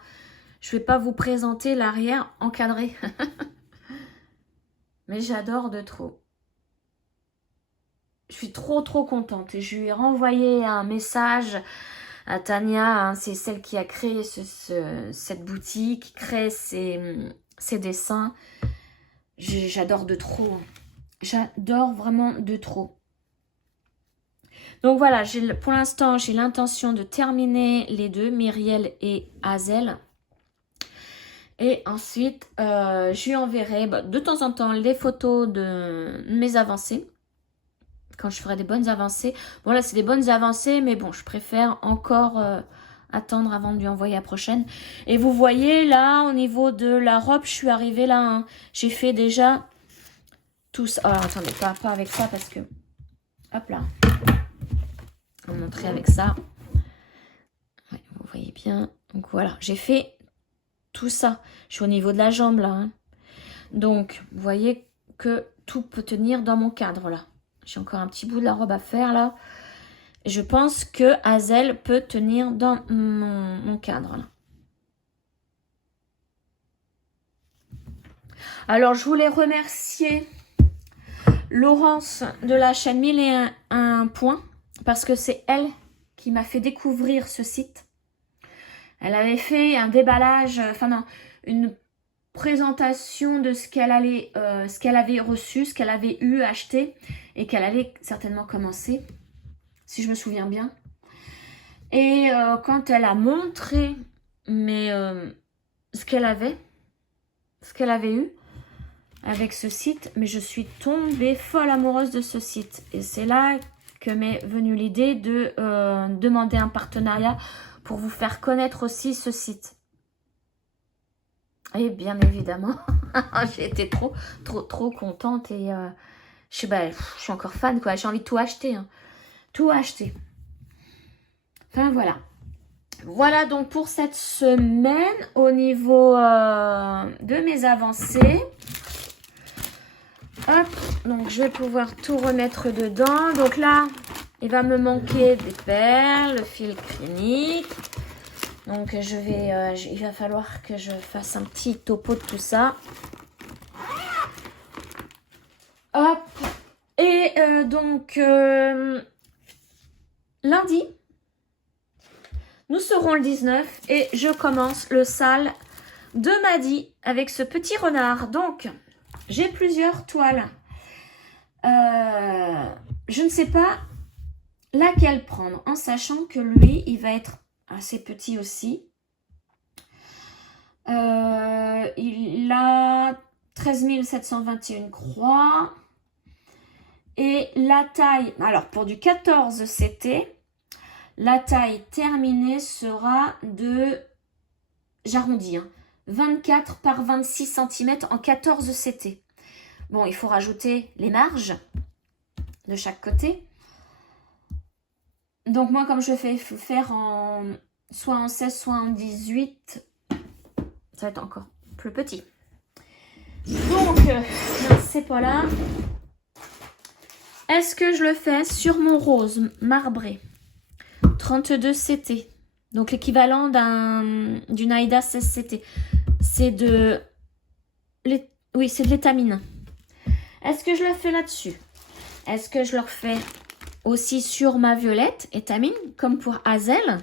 Je vais pas vous présenter l'arrière encadré. Mais j'adore de trop. Je suis trop contente. Et je lui ai renvoyé un message à Tania. Hein, c'est celle qui a créé cette boutique, qui crée ses dessins. J'adore de trop. J'adore vraiment de trop. Donc voilà, pour l'instant, j'ai l'intention de terminer les deux, Myriel et Hazel. Et ensuite, je lui enverrai de temps en temps les photos de mes avancées. Quand je ferai des bonnes avancées. Bon là, c'est des bonnes avancées, mais bon, je préfère encore attendre avant de lui envoyer la prochaine. Et vous voyez là, au niveau de la robe, je suis arrivée là. Hein. J'ai fait déjà tout ça. Alors attendez, pas avec ça parce que... Hop là. On va montrer avec ça. Ouais, vous voyez bien. Donc voilà, j'ai fait tout ça. Je suis au niveau de la jambe là. Hein. Donc, vous voyez que tout peut tenir dans mon cadre là. J'ai encore un petit bout de la robe à faire là. Et je pense que Hazel peut tenir dans mon cadre là. Alors, je voulais remercier Laurence de la chaîne 1001 points. Parce que c'est elle qui m'a fait découvrir ce site. Elle avait fait un déballage, enfin non, une présentation de ce qu'elle avait reçu, ce qu'elle avait eu, acheté et qu'elle allait certainement commencer, si je me souviens bien. Et quand elle a montré ce qu'elle avait eu, avec ce site, mais je suis tombée folle amoureuse de ce site. Et c'est là que m'est venue l'idée de demander un partenariat pour vous faire connaître aussi ce site. Et bien évidemment, j'ai été trop contente et je suis encore fan, quoi. J'ai envie de tout acheter, hein. Tout acheter. Enfin, voilà. Voilà donc pour cette semaine au niveau de mes avancées. Hop, donc je vais pouvoir tout remettre dedans. Donc là, il va me manquer des perles, le fil clinique. Donc il va falloir que je fasse un petit topo de tout ça. Hop. Et lundi, nous serons le 19 et je commence le sale de Maddy avec ce petit renard. Donc, j'ai plusieurs toiles. Je ne sais pas laquelle prendre, en sachant que lui, il va être assez petit aussi. Il a 13 721 croix. Et la taille, alors pour du 14 CT, la taille terminée sera de, j'arrondis, 24 par 26 cm en 14 CT. Bon, il faut rajouter les marges de chaque côté. Donc moi, comme je fais faire soit en 16, soit en 18, ça va être encore plus petit. Donc, c'est pas là. Est-ce que je le fais sur mon rose marbré 32 CT, donc l'équivalent d'une Aïda 16 CT. C'est de l'étamine. Est-ce que je le fais là-dessus? Est-ce que je le refais aussi sur ma violette étamine, comme pour Hazel?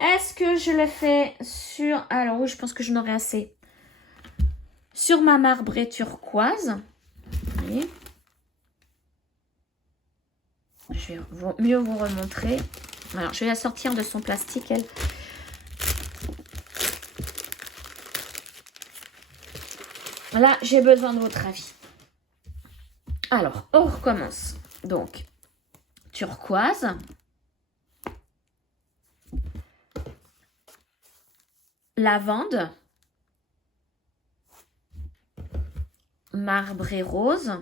Est-ce que je le fais sur... Alors oui, je pense que je n'aurai assez. Sur ma marbrée turquoise. Allez. Je vais mieux vous remontrer. Alors, je vais la sortir de son plastique, elle. Là, j'ai besoin de votre avis. Alors, on recommence. Donc, turquoise. Lavande. Marbré rose.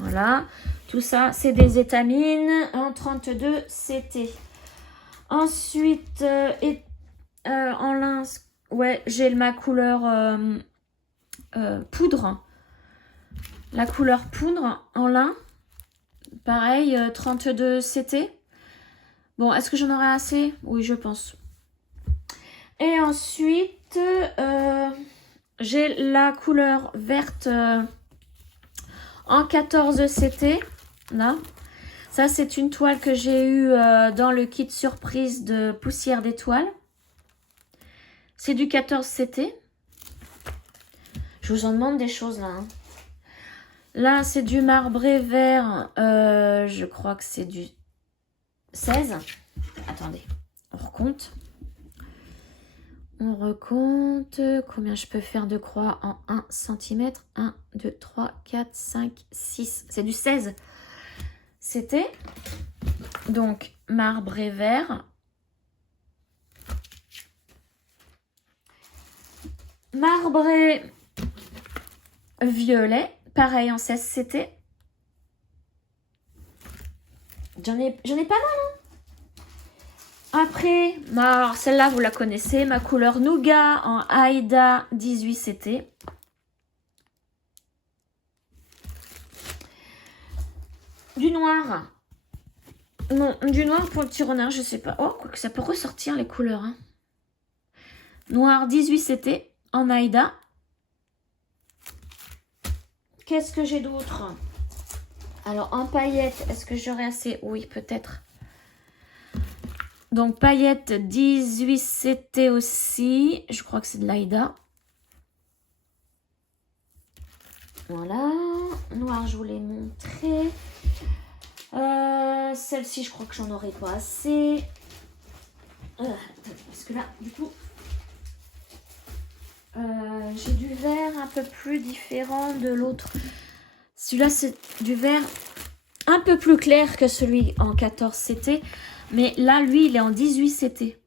Voilà, tout ça, c'est des étamines en 32 CT. Ensuite, en lin, ouais, j'ai ma couleur poudre. La couleur poudre en lin. Pareil, 32 CT. Bon, est-ce que j'en aurai assez? Oui, je pense. Et ensuite, j'ai la couleur verte... en 14 CT, là. Ça, c'est une toile que j'ai eue dans le kit surprise de poussière d'étoiles. C'est du 14 CT. Je vous en demande des choses, là. Hein. Là, c'est du marbré vert. Je crois que c'est du 16. Attendez, on recompte. On recompte combien je peux faire de croix en 1 cm. 1, 2, 3, 4, 5, 6. C'est du 16. C'était donc marbré vert. Marbré violet. Pareil en 16 CT. J'en ai pas mal. Hein. Après, celle-là, vous la connaissez. Ma couleur Nougat en Aïda 18 CT. Du noir. Non, du noir pour le petit renard, je sais pas. Oh, quoi que ça peut ressortir les couleurs. Hein. Noir 18 CT en Aïda. Qu'est-ce que j'ai d'autre? Alors, en paillettes, est-ce que j'aurai assez? Oui, peut-être. Donc, paillettes 18 CT aussi. Je crois que c'est de l'Aïda. Voilà. Noir, je vous l'ai montré. Celle-ci, je crois que j'en aurai pas assez. Parce que là, du coup, J'ai du vert un peu plus différent de l'autre. Celui-là, c'est du vert un peu plus clair que celui en 14 CT. Mais là, lui, il est en 18 CT.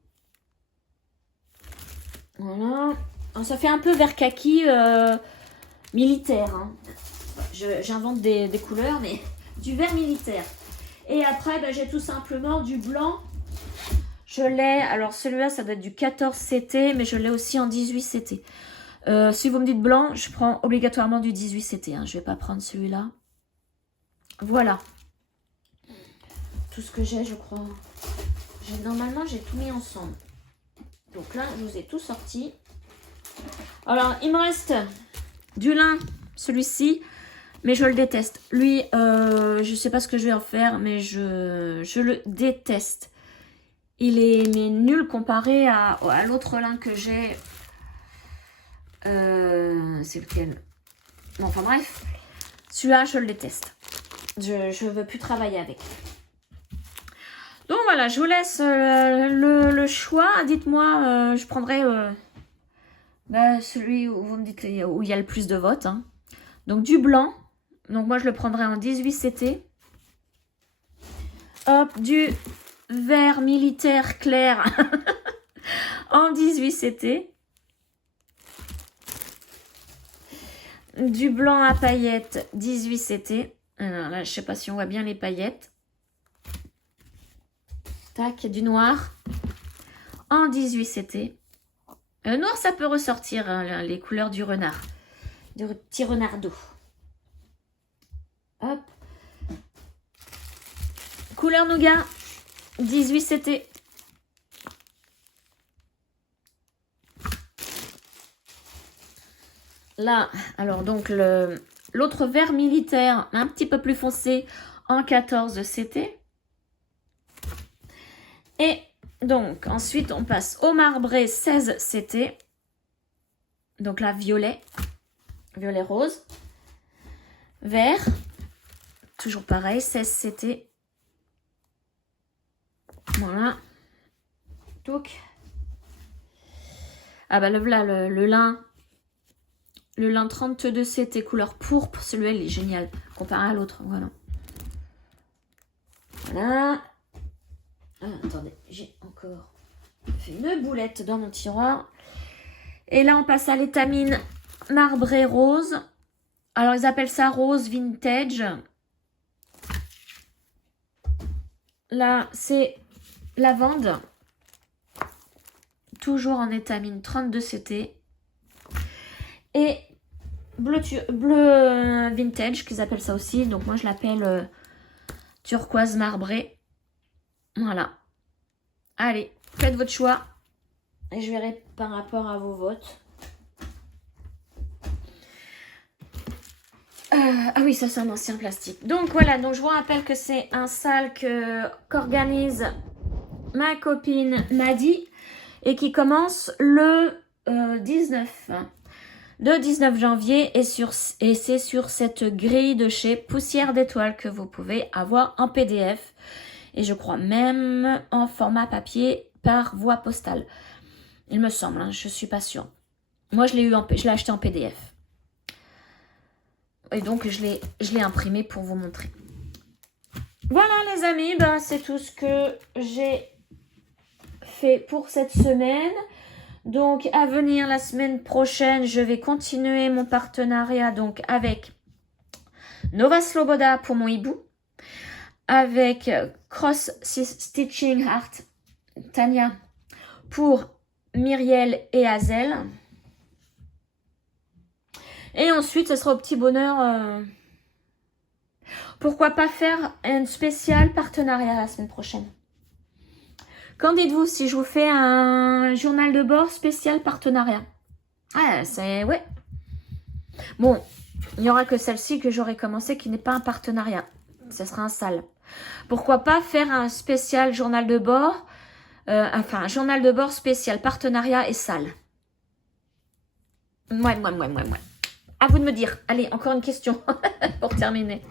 Voilà. Ça fait un peu vert kaki militaire. Hein. J'invente des couleurs, mais du vert militaire. Et après, ben, j'ai tout simplement du blanc. Je l'ai, alors celui-là, ça doit être du 14 CT, mais je l'ai aussi en 18 CT. Si vous me dites blanc, je prends obligatoirement du 18 CT. Hein. Je ne vais pas prendre celui-là. Voilà. Tout ce que j'ai, je crois. Normalement, j'ai tout mis ensemble. Donc là, je vous ai tout sorti. Alors, il me reste du lin, celui-ci, mais je le déteste. Lui, je ne sais pas ce que je vais en faire, mais je le déteste. Il est nul comparé à l'autre lin que j'ai. C'est lequel? Bon, enfin bref, celui-là, je le déteste. Je ne veux plus travailler avec. Donc voilà, je vous laisse le choix. Dites-moi, je prendrai celui où vous me dites où il y a le plus de votes. Hein. Donc du blanc. Donc moi, je le prendrai en 18 CT. Hop, du vert militaire clair en 18 CT. Du blanc à paillettes 18 CT. Alors là, je ne sais pas si on voit bien les paillettes. Tac, du noir en 18 CT. Le noir, ça peut ressortir, hein, les couleurs du renard. Du petit renardeau. Hop. Couleur nougat, 18 CT. Là, alors donc l'autre vert militaire, un petit peu plus foncé, en 14 CT. Et donc, ensuite, on passe au marbré 16 CT. Donc là, violet rose, vert, toujours pareil, 16 CT. Voilà. Donc, ah bah là, le lin 32 CT couleur pourpre, celui-là, il est génial, comparé à l'autre, voilà. Voilà. Ah, attendez, j'ai encore fait une boulette dans mon tiroir. Et là, on passe à l'étamine marbré rose. Alors, ils appellent ça rose vintage. Là, c'est lavande. Toujours en étamine 32 CT. Et bleu vintage, qu'ils appellent ça aussi. Donc, moi, je l'appelle turquoise marbré. Voilà. Allez, faites votre choix. Et je verrai par rapport à vos votes. Ah oui, ça c'est un ancien plastique. Donc voilà, donc je vous rappelle que c'est un sale qu'organise ma copine Maddy. Et qui commence le 19 janvier. Et c'est sur cette grille de chez Poussière d'étoiles que vous pouvez avoir en PDF. Et je crois même en format papier par voie postale. Il me semble, hein, je ne suis pas sûre. Moi, je l'ai acheté en PDF. Et donc, je l'ai imprimé pour vous montrer. Voilà, les amis, ben, c'est tout ce que j'ai fait pour cette semaine. Donc, à venir la semaine prochaine, je vais continuer mon partenariat donc avec Nova Sloboda pour mon hibou. Avec Cross Stitching Art Tania pour Myriel et Hazel. Et ensuite, ce sera au petit bonheur. Pourquoi pas faire un spécial partenariat la semaine prochaine? Qu'en dites-vous si je vous fais un journal de bord spécial partenariat? Ah, c'est... ouais. Bon, il n'y aura que celle-ci que j'aurai commencé qui n'est pas un partenariat. Ce sera un sale. Pourquoi pas faire un spécial journal de bord, un journal de bord spécial partenariat et salle. Ouais. À vous de me dire. Allez, encore une question pour terminer.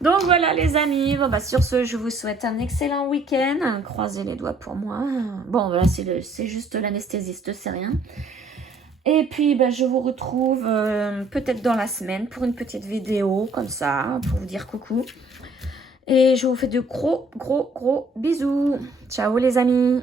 Donc voilà les amis. Bon, bah, sur ce, je vous souhaite un excellent week-end. Croisez les doigts pour moi. Bon, voilà, c'est juste l'anesthésiste, c'est rien. Et puis, ben, je vous retrouve peut-être dans la semaine pour une petite vidéo comme ça, pour vous dire coucou. Et je vous fais de gros bisous. Ciao les amis.